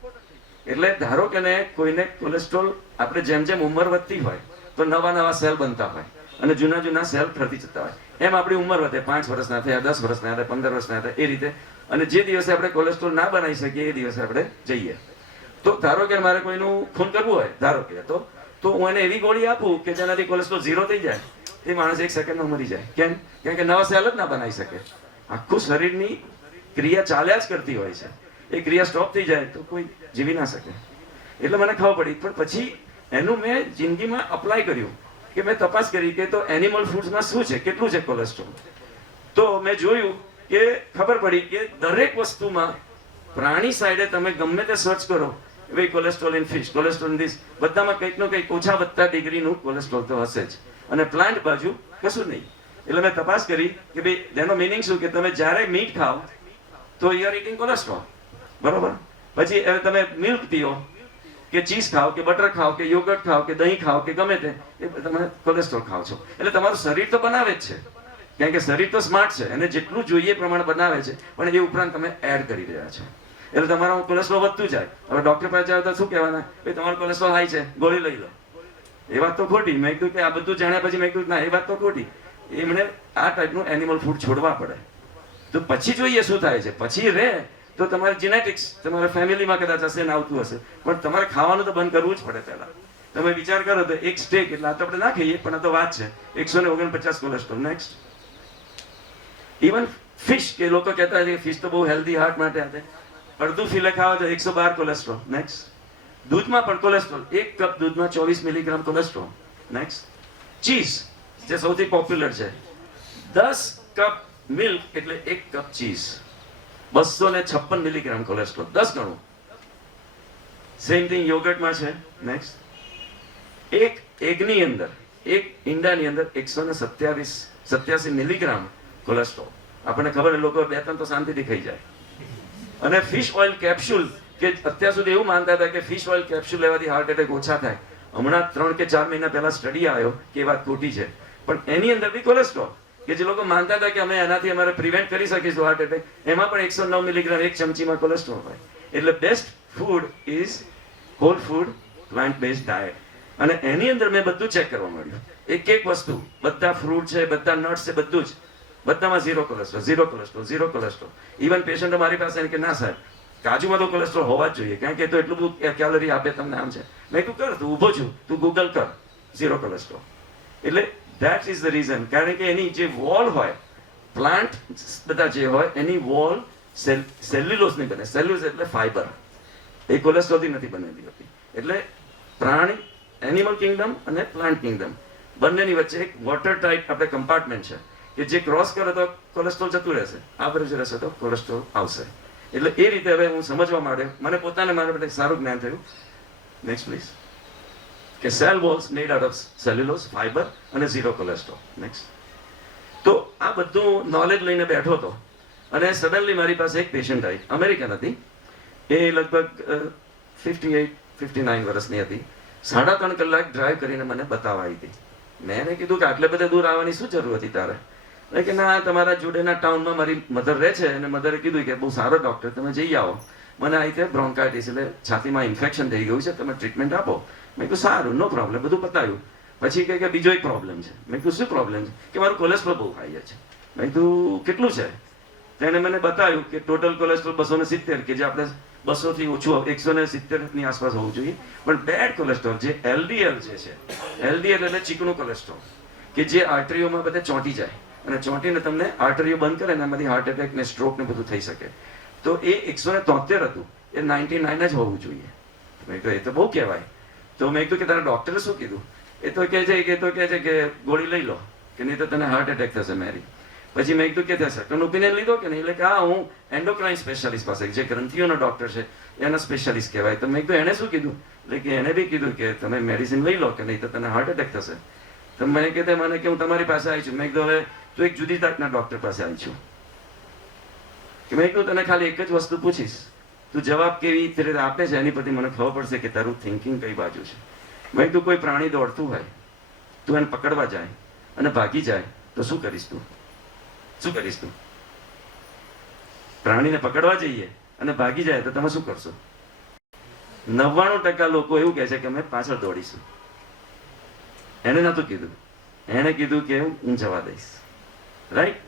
એટલે ધારો કે કોઈને કોલેસ્ટ્રોલ, આપણે જેમ જેમ ઉંમર વધતી હોય તો નવા નવા સેલ બનતા હોય અને જૂના જૂના સેલ ખરતી જતા હોય. એમ આપણી ઉંમર વધે, 5 વર્ષના થયા, 10 વર્ષના થયા, 15 વર્ષના થયા, એ રીતે. અને જે દિવસે આપણે કોલેસ્ટ્રોલ ના બનાવી શકીએ એ દિવસે આપણે જઈએ. તો ધારો કે મારે કોઈનું ખૂન કરવું હોય, ધારો કે તો હું એને એવી ગોળી આપું કે જેનાથી કોલેસ્ટ્રોલ 0 થઈ જાય. એ માણસ 1 સેકન્ડમાં મરી જાય. કેમ? કારણ કે નવા સેલ જ ના બનાવી શકે. આખું શરીરની ક્રિયા ચાલ્યા જ કરતી હોય છે. એ ક્રિયા સ્ટોપ થઈ જાય તો કોઈ જીવી ના શકે. એટલે મને ખબર પડી. પણ પછી એનું મેં જિંદગીમાં અપ્લાય કર્યું કે મેં તપાસ કરી કે તો એનિમલ ફૂડ્સમાં શું છે, કેટલું છે કોલેસ્ટ્રોલ. તો મેં જોયું કે ખબર પડી કે દરેક વસ્તુમાં, પ્રાણી સાઈડે તમે ગમે તે સર્ચ કરો, ભાઈ cholesterol in fish, cholesterol in this, બધામાં કંઈક નો કંઈક ઓછા વધતા ડિગ્રીનું કોલેસ્ટ્રોલ તો હશે જ. અને પ્લાન્ટ બાજુ કશું નહીં. એટલે મેં તપાસ કરી કે ભાઈ એનો મિનિંગ શું, કે તમે જ્યારે મીટ ખાઓ તો યુ આર ઇટિંગ કોલેસ્ટ્રોલ, બરોબર. પછી તમે મિલ્ક પીઓ કે ચીઝ ખાઓ કે બટર ખાઓ કે યોગર્ટ ખાઓ કે દહીં ખાઓ કે ગમે તે, એ તમે કોલેસ્ટ્રોલ ખાઓ છો. એટલે તમારું શરીર તો બનાવે જ છે, કારણ કે શરીર તો સ્માર્ટ છે, એને જેટલું જોઈએ પ્રમાણે બનાવે છે, પણ એ ઉપરાંત તમે એડ કરી રહ્યા છો. એટલે તમારો કોલેસ્ટ્રોલ વધતું જાય. હવે ડોક્ટર પાસે જાવ તો શું કહેવાના? ભાઈ તમારો કોલેસ્ટ્રોલ હાઈ છે, ગોળી લઈ લો. એ વાત તો ખોટી. મેં કીધું કે આ બધું જાણ્યા પછી મેં કીધું ના, એ વાત તો ખોટી. એમણે આ ટાઈપનું એનિમલ ફૂડ છોડવા પડે. તો પછી જોઈએ શું થાય છે. પછી રહે તો તમારી જેનેટિક્સ, તમારા ફેમિલીમાં કદાચ હશે ને આવતું હશે, પણ તમારે ખાવાનું તો બંધ કરવું જ પડે પહેલા. તમે વિચાર કરો તો એક સ્ટેક, એટલે આ તો આપણે ના ખાઈએ, પણ આ તો વાત છે, 149 કોલેસ્ટ્રોલ. નેક્સ્ટ, ઇવન ફિશ, કે લોકો કહેતા હોય કે ફિશ તો બહુ હેલ્ધી, હાર્ટ માટે હતા, અડધું ફિલે ખાવા તો 112 કોલેસ્ટ્રોલ. નેક્સ્ટ, દૂધમાં પણ કોલેસ્ટ્રોલ, 1 કપ દૂધમાં 24 મિલીગ્રામ કોલેસ્ટ્રોલ. નેક્સ્ટ, ચીઝ જે સૌથી પોપ્યુલર છે, 10 કપ મિલ્ક એટલે 1 કપ ચીઝ, 256 મિલીગ્રામ કોલેસ્ટ્રોલ, 10 ગણું. સેમ થિંગ યોગર્ટમાં છે. નેક્સ્ટ, એક એગની અંદર, એક ઈંડાની અંદર 187 મિલીગ્રામ કોલેસ્ટ્રોલ. આપણને ખબર, લોકો 2-3 તો શાંતિથી ખાઈ જાય. અને ફિશ ઓઇલ કેપ્સ્યુલ, કે અત્યાર સુધી એવું માનતા હતા કે ફિશ ઓઇલ કેપ્સ્યુલ લેવાથી હાર્ટ એટેક ઓછા થાય. હમણાં 3 કે 4 મહિના પહેલા સ્ટડી આવ્યો કે એ વાત ખોટી છે. પણ એની અંદર બી કોલેસ્ટ્રોલ. કે જે લોકો માનતા હતા કે અમે એનાથી અમારે પ્રિવેન્ટ કરી શકીશું હાર્ટ એટેક, એમાં પણ 109 મિલીગ્રામ એક ચમચીમાં કોલેસ્ટ્રોલ હોય. એટલે best food is whole food plant based diet. અને એની અંદર મેં બધું ચેક કરવા મળ્યું, એક વસ્તુ, બધા ફ્રૂટ છે, બધા નટ્સ છે, બધું જ, બધામાં zero cholesterol, zero cholesterol, zero cholesterol. Even patient મારી પાસે કે ના સાહેબ, કાજુમાં તો કોલેસ્ટ્રોલ હોવા જ જોઈએ, કારણ કે એ તો એટલું બધું કેલરી આપે તમને, આમ છે. મેં તું કર, તું ઊભો છું, તું ગૂગલ કર, ઝીરો કોલેસ્ટ્રોલ. એટલે ધેટ ઇઝ ધ રીઝન, કારણ કે એની જે વોલ હોય, પ્લાન્ટ બધા જે હોય એની વોલ સેલ્યુલોઝ નહીં બને. સેલ્યુલોઝ એટલે ફાઈબર, એ કોલેસ્ટ્રોલથી નથી બનેલી હોતી. એટલે પ્રાણી, એનિમલ કિંગડમ અને પ્લાન્ટ કિંગડમ બંનેની વચ્ચે એક વોટર ટાઈટ આપણે કમ્પાર્ટમેન્ટ છે કે જે ક્રોસ કરે તો કોલેસ્ટ્રોલ જતું રહેશે, આ બાજુ રહેશે તો કોલેસ્ટ્રોલ આવશે. એટલે એ રીતે હવે હું સમજવા માંડ્યો, મને પોતાને મારા માટે સારું જ્ઞાન થયું. Next please. કે cell walls made out of cellulose, fibre અને ઝીરો કોલેસ્ટ્રોલ. નેક્સ્ટ. તો આ બધું નોલેજ લઈને બેઠો હતો અને સડનલી મારી પાસે એક પેશન્ટ આવી, અમેરિકન હતી, એ લગભગ 58-59 વર્ષની હતી. 3.5 કલાક ડ્રાઈવ કરીને મને બતાવવા આવી હતી. મેં એને કીધું કે આટલે બધે દૂર આવવાની શું જરૂર હતી તારે? કે ના, તમારા જોડેના ટાઉનમાં મારી મધર રહે છે અને મધરે કીધું કે બહુ સારો ડૉક્ટર, તમે જઈ આવો. મને આ રીતે બ્રોન્કાઇટિસ એટલે છાતીમાં ઇન્ફેક્શન થઈ ગયું છે, તમે ટ્રીટમેન્ટ આપો. મેં કીધું સારું, નો પ્રોબ્લેમ, બધું પતાવ્યું. પછી કહે કે બીજો એક પ્રોબ્લેમ છે. મેં કીધું શું પ્રોબ્લેમ છે? કે મારું કોલેસ્ટ્રોલ બહુ હાઈ છે. મેં કીધું કેટલું છે? તેને મને બતાવ્યું કે ટોટલ કોલેસ્ટ્રોલ 270, કે જે આપણે 200 થી ઓછું 170 ની આસપાસ હોવું જોઈએ. પણ બેડ કોલેસ્ટ્રોલ જે LDL જે છે, LDL એટલે ચીકણું કોલેસ્ટ્રોલ, કે જે આર્ટરીઓમાં બધે ચોંટી જાય અને ચોંટીને તમને આર્ટરીઓ બંધ કરે ને એમાંથી હાર્ટ એટેક ને સ્ટ્રોક ને બધું થઈ શકે. તો એ 173 હતું, એ 99 જ હોવું જોઈએ. મેં કીધું એ તો બહુ કહેવાય. તો મેં કીધું કે તારા ડોક્ટરે શું કીધું? એ તો કહે છે કે ગોળી લઈ લો, કે નહીં તો તને હાર્ટ એટેક થશે મેરી. પછી મેં કીધું કે સેકન્ડ ઓપિનિયન લીધો કે નહીં? એટલે કે હા, હું એન્ડોક્રાઇન સ્પેશિયાલિસ્ટ પાસે, જે ગ્રંથિઓનો ડોક્ટર છે એના સ્પેશિયાલિસ્ટ કહેવાય. તો મેં કીધું એને શું કીધું? એટલે કે એને બી કીધું કે તમે મેડિસિન લઈ લો, કે નહીં તો તને હાર્ટ એટેક થશે. તો મને કીધું મને કે હું તમારી પાસે આવી છું. મેં કીધું હવે તું એક જુદી જાતના ડોક્ટર પાસે આવી છું. કે મેં કીધું તને ખાલી એક જ વસ્તુ પૂછીશ, તું જવાબ કેવી રીતે આપે છે એની પરથી મને ખબર પડશે કે તારું થિંકિંગ કઈ બાજુ છે. મેં કીધું કોઈ પ્રાણી દોડતું હોય, તું એને પકડવા જાય અને ભાગી જાય તો શું કરીશ તું? શું કરીશ તું? પ્રાણીને પકડવા જઈએ અને ભાગી જાય તો તમે શું કરશો? 99% લોકો એવું કહે છે કે અમે પાછળ દોડીશું. એને નતું કીધું, એને કીધું કે હું જવા દઈશ. રાઈટ?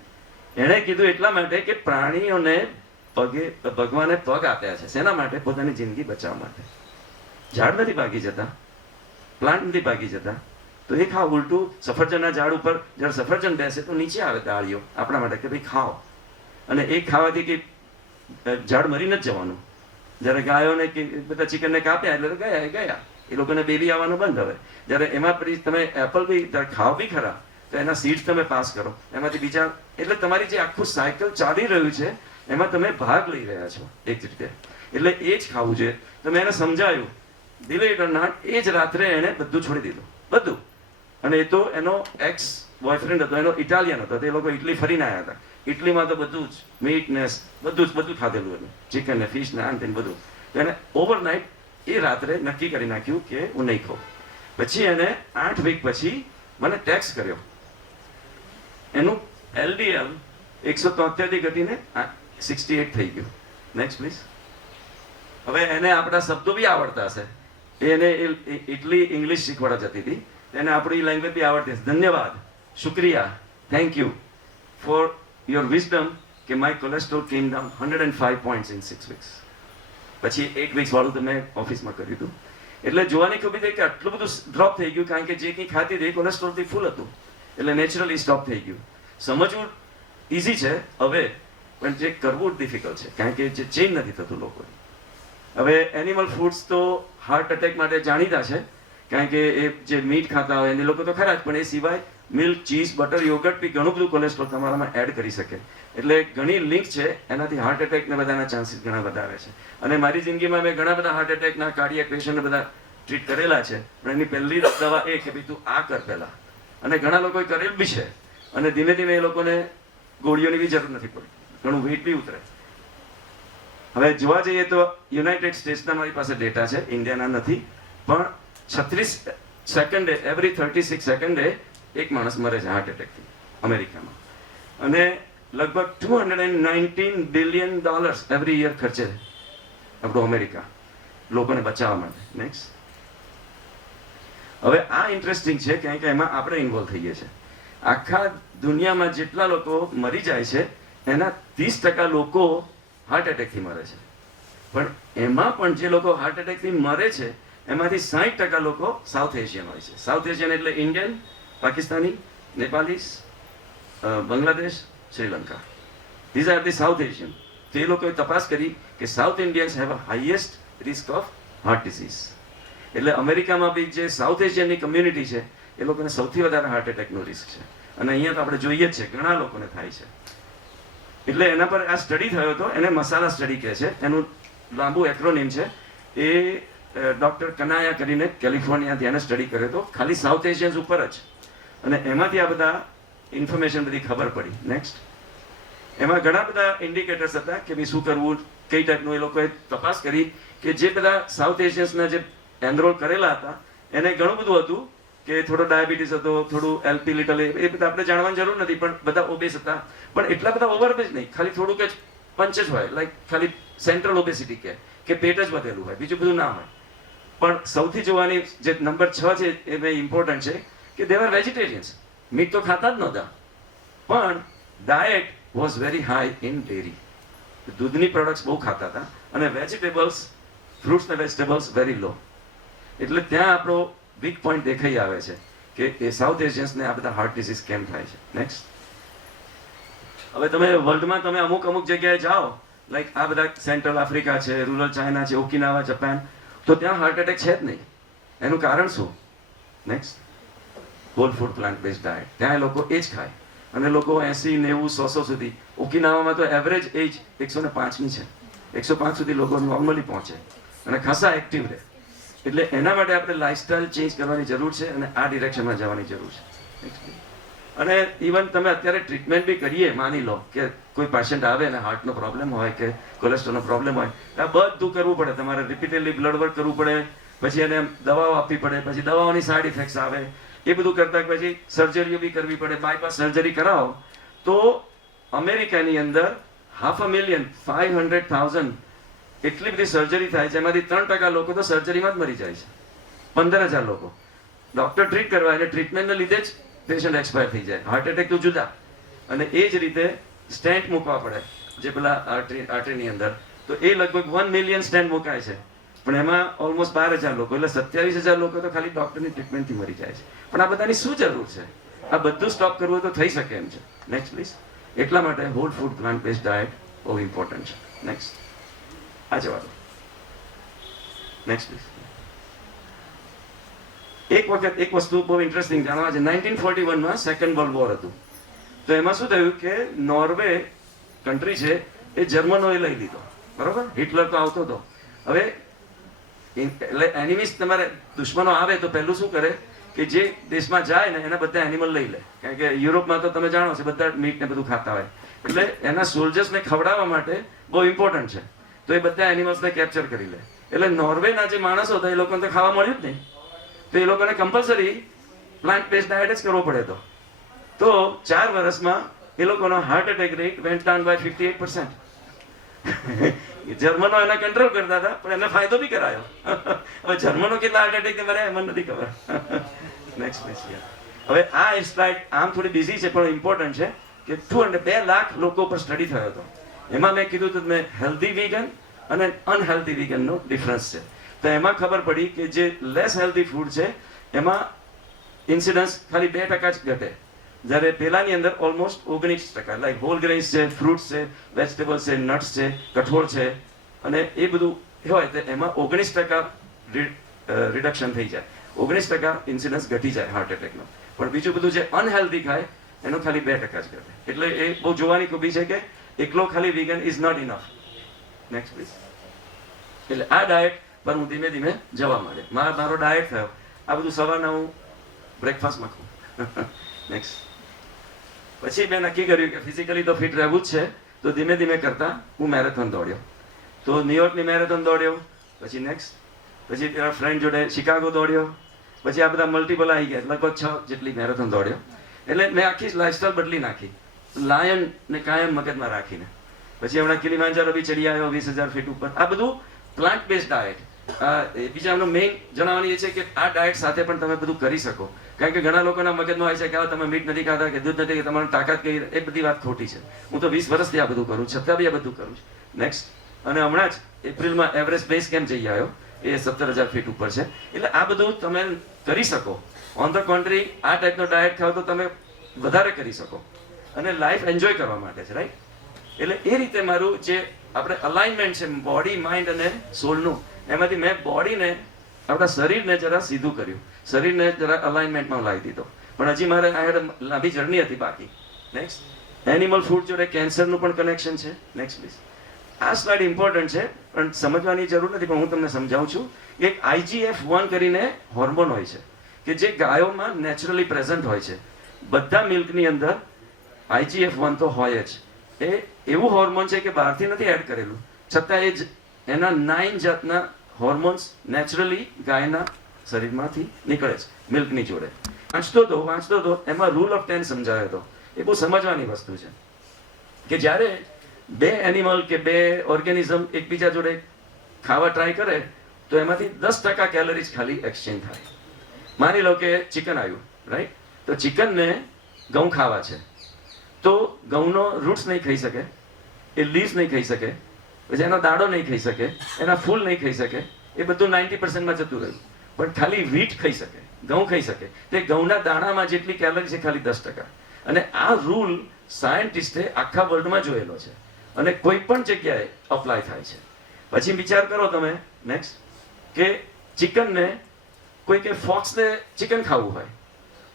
એને કીધું એટલા માટે કે પ્રાણીઓને ભગવાને પગ આપ્યા છે શેના માટે? પોતાની જિંદગી બચાવવા માટે. ઝાડ નથી ભાગી જતા, પ્લાન્ટ નથી ભાગી જતા, તો એ ખાવ. ઉલટું સફરજનના ઝાડ ઉપર જ્યારે સફરજન બેસે તો નીચે આવે ડાળીઓ આપણા માટે કે ભાઈ ખાઓ. અને એ ખાવાથી કે ઝાડ મરી નથી જવાનું. જ્યારે ગાયોને કે બધા ચિકનને કાપ્યા એટલે ગયા, એ લોકોને બેબી આવવાનું બંધ. હવે જ્યારે એમાં પછી તમે એપલ બી ખાવ બી ખરા, તો એના સીડ્સ તમે પાસ કરો, એમાંથી બીજા, એટલે તમારી જે આખું સાયકલ ચાલી રહ્યું છે એમાં તમે ભાગ લઈ રહ્યા છો એક રીતે. એટલે એ જ ખાવું જોઈએ. તો મેં એને સમજાયું, બિલીવ ઇટ ઓર નોટ, એ જ રાત્રે એને બધું છોડી દીધું, બધું. અને એ તો એનો એક્સ બોયફ્રેન્ડ હતો, એનો ઇટાલિયન હતો, તે લોકો ઇટલી ફરીને આવ્યા હતા. ઇટલીમાં તો બધું જ મીટ ને બધું ખાધેલું એનું, ચિકન ને ફિશ ને આન તેને બધું. એને ઓવરનાઇટ એ રાત્રે નક્કી કરી નાખ્યું કે હું નહીં ખાઉં. પછી એને 8 વીક પછી મને ટેક્સ કર્યો. એનું LDL 173 થી ઘટીને 68 થઈ ગયું. Next please. હવે એને આપણા શબ્દો બી આવડતા હશે. એને ઇટલી ઇંગ્લિશ શીખવાડવા જતી હતી, એને આપણી લેંગ્વેજ બી આવડતી હશે. ધન્યવાદ, શુક્રિયા, thank you for your wisdom કે my cholesterol came down 105 points in 6 weeks. પછી 8 વીક્સ વાળું તો મેં ઓફિસમાં કર્યું હતું. એટલે જોવાની ખબર થઈ કે આટલું બધું ડ્રોપ થઈ ગયું, કારણ કે જે કંઈ ખાતી હતી એ કોલેસ્ટ્રોલથી ફૂલ હતું. એટલે નેચરલી સ્ટોપ થઈ ગયું. સમજવું ઇઝી છે હવે, પણ જે કરવું ડિફિકલ્ટ છે, કારણ કે જે ચેન્જ નથી થતું લોકોને. હવે એનિમલ ફૂડ્સ તો હાર્ટ એટેક માટે જાણીતા છે, કારણ કે એ જે મીટ ખાતા હોય એને લોકો તો ખરા જ, પણ એ સિવાય મિલ્ક, ચીઝ, બટર, યોગર્ટ બી ઘણું બધું કોલેસ્ટ્રોલ તમારામાં એડ કરી શકે. એટલે ઘણી લિંક છે, એનાથી હાર્ટ એટેક ને બધાના ચાન્સીસ ઘણા વધારે છે. અને મારી જિંદગીમાં મેં ઘણા બધા હાર્ટ એટેકના, કાર્ડિયાક પેશન્ટ બધા ટ્રીટ કરેલા છે. પણ એની પહેલી દવા એ કે ભાઈ તું આ કર પહેલા. અને ઘણા લોકોએ કરેલ બી છે, અને ધીમે ધીમે એ લોકોને ગોળીઓની બી જરૂર નથી પડી, ઘણું વેઇટ બી ઉતરે. હવે જોવા જઈએ તો યુનાઇટેડ સ્ટેટ્સના મારી પાસે ડેટા છે, ઇન્ડિયાના નથી, પણ 36 સેકન્ડે, એવરી 36 સેકન્ડે એક માણસ મરે છે હાર્ટ એટેકથી અમેરિકામાં. અને લગભગ $219 બિલિયન એવરી યર ખર્ચે છે આપણું અમેરિકા લોકોને બચાવવા માટે. નેક્સ્ટ. હવે આ ઇન્ટરેસ્ટિંગ છે કારણ કે એમાં આપણે ઇન્વોલ્વ થઈએ છીએ. આખા દુનિયામાં જેટલા લોકો મરી જાય છે એના 30% લોકો હાર્ટ એટેકથી મરે છે. પણ એમાં પણ જે લોકો હાર્ટ એટેકથી મરે છે એમાંથી 60% લોકો સાઉથ એશિયન હોય છે. સાઉથ એશિયન એટલે Indian, Pakistani, Nepalis, Bangladesh, Sri Lanka. These are the south Asian. તો એ લોકોએ તપાસ કરી કે south Indians have a highest risk of heart disease. એટલે અમેરિકામાં બી જે સાઉથ એશિયનની કમ્યુનિટી છે એ લોકોને સૌથી વધારે હાર્ટ એટેકનો રિસ્ક છે. અને અહીંયા તો આપણે જોઈએ જ છે ઘણા લોકોને થાય છે. એટલે એના પર આ સ્ટડી થયો હતો, એને મસાલા સ્ટડી કહે છે. એનું લાંબુ એક્રોનિમ છે. એ ડૉક્ટર કનાયા કરીને કેલિફોર્નિયાથી એને સ્ટડી કર્યો હતો ખાલી સાઉથ એશિયન્સ ઉપર જ. અને એમાંથી આ બધા ઇન્ફોર્મેશન બધી ખબર પડી. નેક્સ્ટ. એમાં ઘણા બધા ઇન્ડિકેટર્સ હતા કે ભાઈ શું કરવું, કઈ ટાઈપનું. એ લોકોએ તપાસ કરી કે જે બધા સાઉથ એશિયન્સના જે એનરોલ કરેલા હતા એને ઘણું બધું હતું કે થોડો ડાયાબિટીસ હતો, થોડું એલપી લિટલ, એ બધા આપણે જાણવાની જરૂર નથી, પણ બધા ઓબેસ હતા. પણ એટલા બધા ઓવર જ નહીં, ખાલી થોડુંક જ પંચ જ હોય, લાઈક ખાલી સેન્ટ્રલ ઓબેસિટી કે પેટ જ વધેલું હોય, બીજું બધું ના હોય. પણ સૌથી જોવાની જે નંબર 6 છે એ મેં ઇમ્પોર્ટન્ટ છે કે દે આર વેજીટેરિયન્સ. મીટ તો ખાતા જ નહોતા, પણ diet was very high in dairy. દૂધની પ્રોડક્ટ્સ બહુ ખાતા હતા અને વેજીટેબલ્સ, ફ્રૂટ્સ ને વેજીટેબલ્સ વેરી લો. એટલે ત્યાં આપણો વીક પોઈન્ટ દેખાઈ આવે છે કે એ સાઉથ એશિયન્સને આ બધા હાર્ટ ડિસીઝ કેમ થાય છે. નેક્સ્ટ. હવે તમે વર્લ્ડમાં તમે અમુક જગ્યાએ જાઓ, લાઈક આ બધા સેન્ટ્રલ આફ્રિકા છે, રૂરલ ચાઇના છે, ઓકિનાવા, જાપાન, તો ત્યાં હાર્ટ એટેક છે જ નહીં. એનું કારણ શું? Next. Whole food plant based diet. ત્યાં એ લોકો એ જ ખાય અને લોકો 80, 90, 100 સુધી. ઓકિનાવામાં તો એવરેજ એજ 105ની છે. 105 સુધી લોકો નોર્મલી પહોંચે અને ખાસા એક્ટિવ રહે. એટલે એના માટે આપણે લાઇફસ્ટાઇલ ચેન્જ કરવાની જરૂર છે અને આ ડિરેક્શનમાં જવાની જરૂર છે. અને ઇવન તમે અત્યારે ટ્રીટમેન્ટ બી કરીએ, માની લો કે કોઈ પેશન્ટ આવે અને હાર્ટનો પ્રોબ્લેમ હોય કે કોલેસ્ટ્રોલનો પ્રોબ્લેમ હોય, આ બધું કરવું પડે. તમારે રિપીટેડલી બ્લડ વર્ક કરવું પડે, પછી એને દવાઓ આપવી પડે, પછી દવાઓની સાઇડ ઇફેક્ટ્સ આવે, એ બધું કરતા પછી સર્જરીઓ બી કરવી પડે. બાયપાસ સર્જરી કરાવો તો અમેરિકાની અંદર 500,000 500,000 એટલી બધી સર્જરી થાય છે. એમાંથી 3% લોકો તો સર્જરીમાં જ મરી જાય છે. 15,000 લોકો ડોક્ટર ટ્રીટ કરવા એટલે ટ્રીટમેન્ટને લીધે જ પેશન્ટ એક્સપાયર થઈ જાય. હાર્ટ એટેક તો જુદા. અને એ જ રીતે સ્ટેન્ટ મૂકવા પડે જે પેલા આર્ટરીની અંદર, તો એ લગભગ 1 મિલિયન સ્ટેન્ટ મુકાય છે. પણ એમાં ઓલમોસ્ટ 12,000 લોકો, એટલે 27,000 લોકો તો ખાલી ડોક્ટરની ટ્રીટમેન્ટથી મરી જાય છે. પણ આ બધાની શું જરૂર છે? આ બધું સ્ટોપ કરવું તો થઈ શકે એમ છે. Next please. એટલા માટે whole food plant based diet બહુ ઇમ્પોર્ટન્ટ છે. નેક્સ્ટ. આ જવાબ. Next please. એક વખત એક વસ્તુ બહુ ઇન્ટરેસ્ટિંગ જાણવા છે. 1941માં સેકન્ડ વર્લ્ડ વોર હતું. તો એમાં શું થયું કે નોર્વે કન્ટ્રી છે એ જર્મનોએ લઈ લીધો. બરોબર? હિટલર તો આવતો હતો. હવે એટલે એનિમીઝ, તમારે દુશ્મનો આવે તો પહેલું શું કરે કે જે દેશમાં જાય ને એના બધા એનિમલ લઈ લે. કારણ કે યુરોપમાં તો તમે જાણો છો બધા મીટ ને બધું ખાતા હોય, એટલે એના સોલ્જર્સને ખવડાવવા માટે બહુ ઇમ્પોર્ટન્ટ છે. તો એ બધા એનિમલ્સને કેપ્ચર કરી લે. એટલે નોર્વેના જે માણસો હતા એ લોકોને તો ખાવા મળ્યું જ નહીં. તો એ લોકોને કમ્પલસરી પ્લાન્ટ બેઝડ ડાયટ જ કરવો પડે. તો 4 વર્ષમાં એ લોકોનો heart attack rate went down by 58%. જર્મનો એને કંટ્રોલ કરતા હતા પણ એને ફાયદો બી કરાયો. હવે જર્મનો કેટલા હાર્ટ એટેક મર્યા એમને નથી ખબર. Next please. હવે આ સ્લાઇડ આમ થોડી બિઝી છે પણ ઇમ્પોર્ટન્ટ છે કે 2 લાખ લોકો પર સ્ટડી થયો હતો. એમાં મેં કીધું હતું મેં હેલ્ધી વીગન અને અનહેલ્ધી વીગનનો ડિફરન્સ છે. તો એમાં ખબર પડી કે જે લેસ હેલ્ધી ફૂડ છે એમાં ઇન્સિડન્સ ખાલી 2% જ ઘટે, જ્યારે પેલાની અંદર ઓલમોસ્ટ 19%. લાઈક હોલ ગ્રેન્સ છે, ફ્રૂટ્સ છે, વેજીટેબલ્સ છે, નટ્સ છે, કઠોળ છે, અને એ બધું હોય તો એમાં 19% રિડક્શન થઈ જાય. 19% ઇન્સિડન્સ ઘટી જાય હાર્ટ એટેકનો. પણ બીજું બધું જે અનહેલ્ધી ખાય એનો ખાલી 2% જ ઘટે. એટલે એ બહુ જોવાની ખૂબી છે કે એકલો ખાલી vegan is not enough. Next please. એટલે આ ડાયટ પર હું ધીમે ધીમે જવા માંડે. મારો ડાયટ થયો. આ બધું સવારના હું બ્રેકફાસ્ટમાં ખાઉં. નેક્સ્ટ. પછી મેં નક્કી કર્યું કે ફિઝિકલી તો ફિટ રહેવું જ છે. તો ધીમે ધીમે કરતા હું મેરેથોન દોડ્યો. તો ન્યુયોર્કની મેરેથોન દોડ્યો. પછી નેક્સ્ટ. પછી પેલા ફ્રેન્ડ જોડે શિકાગો દોડ્યો. પછી આ બધા મલ્ટિપલ આવી ગયા, લગભગ 6 જેટલી મેરેથોન દોડ્યો. એટલે મેં આખી લાઈફસ્ટાઈલ બદલી નાખી લાયનને કાયમ મગજમાં રાખીને. પછી હમણાં કિલીમાંજારો બી ચડી આવ્યો 20,000 ફીટ ઉપર. આ બધું પ્લાન્ટ બેઝ ડાયટ. બીજા એમનો મેઇન જણાવવાની એ છે કે આ ડાયટ સાથે પણ તમે બધું કરી શકો. કારણ કે ઘણા લોકોના મગજમાં હોય છે કે તમે મીટ નથી ખાતા કે દૂધ નથી, તમારી તાકાત કઈ, એ બધી વાત ખોટી છે. હું તો 20 વર્ષથી આ બધું કરું, છતાં બી આ બધું કરું છું. નેક્સ્ટ. અને હમણાં જ એપ્રિલમાં એવરેસ્ટ બેઝ કેમ્પ જઈ આવ્યો, એ 17,000 ફીટ ઉપર છે. એટલે આ બધું તમે કરી શકો. ઓન ધ કોન્ટ્રી, આ ટાઈપનો ડાયટ ખાવ તો તમે વધારે કરી શકો અને લાઈફ એન્જોય કરવા માટે છે, રાઈટ? એટલે એ રીતે મારું જે આપણે અલાઇનમેન્ટ છે બોડી, માઇન્ડ અને સોલનું, એમાંથી મેં બોડીને, આપણા શરીરને જરા સીધું કર્યું, શરીરને જરા અલાઇનમેન્ટમાં લાવી દીધો. પણ હજી મારે આ લાંબી જર્ની હતી બાકી. નેક્સ્ટ. એનિમલ ફૂડ જોડે કેન્સરનું પણ કનેક્શન છે. Next please. આ સ્લાઇડ ઇમ્પોર્ટન્ટ છે પણ સમજવાની જરૂર નથી, પણ હું તમને સમજાવું છું. એક IGF-1 કરીને હોર્મોન હોય છે કે જે ગાયોમાં નેચરલી પ્રેઝન્ટ હોય છે. બધા મિલ્કની અંદર IGF-1 તો હોય જ. એ એવું હોર્મોન છે કે બહારથી નથી એડ કરેલું, છતાં એ જ એના 9 જાતના હોર્મોન્સ નેચરલી ગાયના શરીરમાંથી નીકળે છે મિલ્કની જોડે. વાંચતો હતો એમાં રૂલ ઓફ 10 સમજાયો હતો. એ બહુ સમજવાની વસ્તુ છે કે જ્યારે બે એનિમલ કે બે ઓર્ગેનિઝમ એકબીજા જોડે ખાવા ટ્રાય કરે તો એમાંથી 10% કેલરીઝ ખાલી એક્સચેન્જ થાય. માની લો કે ચિકન આવ્યું, રાઈટ? તો ચિકનને ઘઉં ખાવા છે, તો ઘઉંનો રૂટ્સ નહીં ખાઈ શકે, એ લીવ્સ નહીં ખાઈ શકે, પછી એનો દાડો નહીં ખાઈ શકે, એના ફૂલ નહીં ખાઈ શકે, એ બધું 90% જતું રહ્યું. પણ ખાલી વીટ ખાઈ શકે, ઘઉં ખાઈ શકે. તે ઘઉંના દાણામાં જેટલી કેલરી છે ખાલી 10%. અને આ રૂલ સાયન્ટિસ્ટે આખા વર્લ્ડમાં જોયેલો છે અને કોઈ પણ જગ્યાએ અપ્લાય થાય છે. પછી વિચાર કરો તમે, નેક્સ્ટ, કે ચિકનને કોઈ કે ફોક્સને ચિકન ખાવું હોય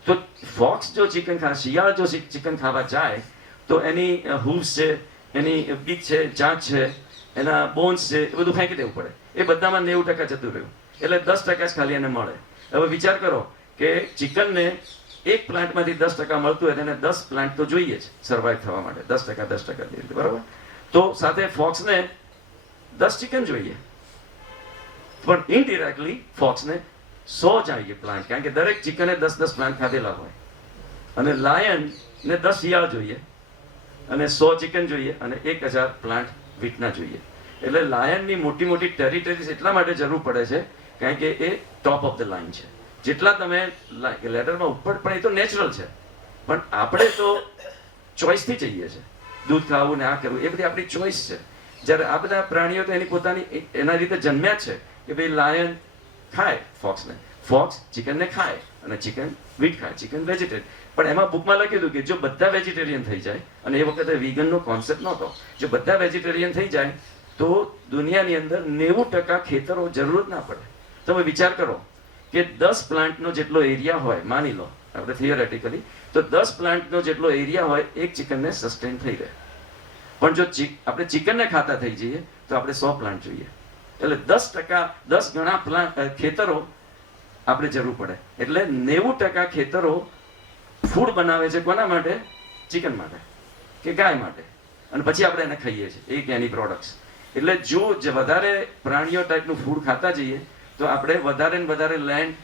તો ફોક્સ જો ચિકન ખાય, શિયાળ જો ચિકન ખાવા જાય તો એની હૂવ્સ છે, એની બીક છે, ચાંચ છે, એના બોન્સ છે, એ બધું ફેંકી દેવું પડે. એ બધામાં 90% જતું રહ્યું, એટલે 10% જ ખાલી એને મળે. હવે વિચાર કરો કે ચિકનને એક પ્લાન્ટમાંથી 10% મળતું હોય તેને 10 પ્લાન્ટ તો જોઈએ જ સર્વાઈવ થવા માટે. 10%, બરાબર? તો સાથે ફોક્સને 10 ચિકન જોઈએ, પણ ઇનડિરેક્ટલી ફોક્સને 100 જોઈએ પ્લાન્ટ, કારણ કે દરેક ચિકને 10 પ્લાન્ટ ખાધેલા હોય. અને લાયનને 10 શિયાળ જોઈએ અને 100 ચિકન જોઈએ અને 1000 પ્લાન્ટ વીટના જોઈએ. એટલે લાયનની મોટી મોટી ટેરિટરીઝ એટલા માટે જરૂર પડે છે કારણ કે એ ટોપ ઓફ ધ લાઇન છે. જેટલા તમે લેડરમાં ઉપર, પણ એ તો નેચરલ છે, પણ આપણે તો ચોઇસથી જઈએ છે. દૂધ ખાવું ને આ કરવું એ બધી આપણી ચોઇસ છે. જ્યારે આ બધા પ્રાણીઓ તો એની પોતાની એના રીતે જન્મ્યા છે કે ભાઈ લાયન ખાય ફોક્સને, ફોક્સ ચિકનને ખાય અને ચિકન વીટ ખાય, ચિકન વેજીટેરિયન. પણ એમાં બુકમાં લખ્યું હતું કે જો બધા વેજીટેરિયન થઈ જાય, અને એ વખતે વીગનનો કોન્સેપ્ટ નહોતો, જો બધા વેજીટેરિયન થઈ જાય તો દુનિયાની અંદર 90% ખેતરો જરૂર જ ના પડે. તમે વિચાર કરો કે 10 પ્લાન્ટનો જેટલો એરિયા હોય, માની લો આપણે થિયરેટિકલી, તો 10 પ્લાન્ટનો જેટલો એરિયા હોય એક ચિકનને સસ્ટેન થઈ રહે. પણ જો આપણે ચિકનને ખાતા થઈ જઈએ તો આપણે 100 પ્લાન્ટ જોઈએ. એટલે 10%, 10 ગણા પ્લાન્ટ ખેતરો આપણે જરૂર પડે. એટલે 90% ખેતરો ફૂડ બનાવે છે કોના માટે? ચિકન માટે કે ગાય માટે, અને પછી આપણે એને ખાઈએ છીએ, એક એની પ્રોડક્ટ્સ. એટલે જો વધારે પ્રાણીઓ ટાઈપનું ફૂડ ખાતા જઈએ તો આપણે વધારે ને વધારે લેન્ડ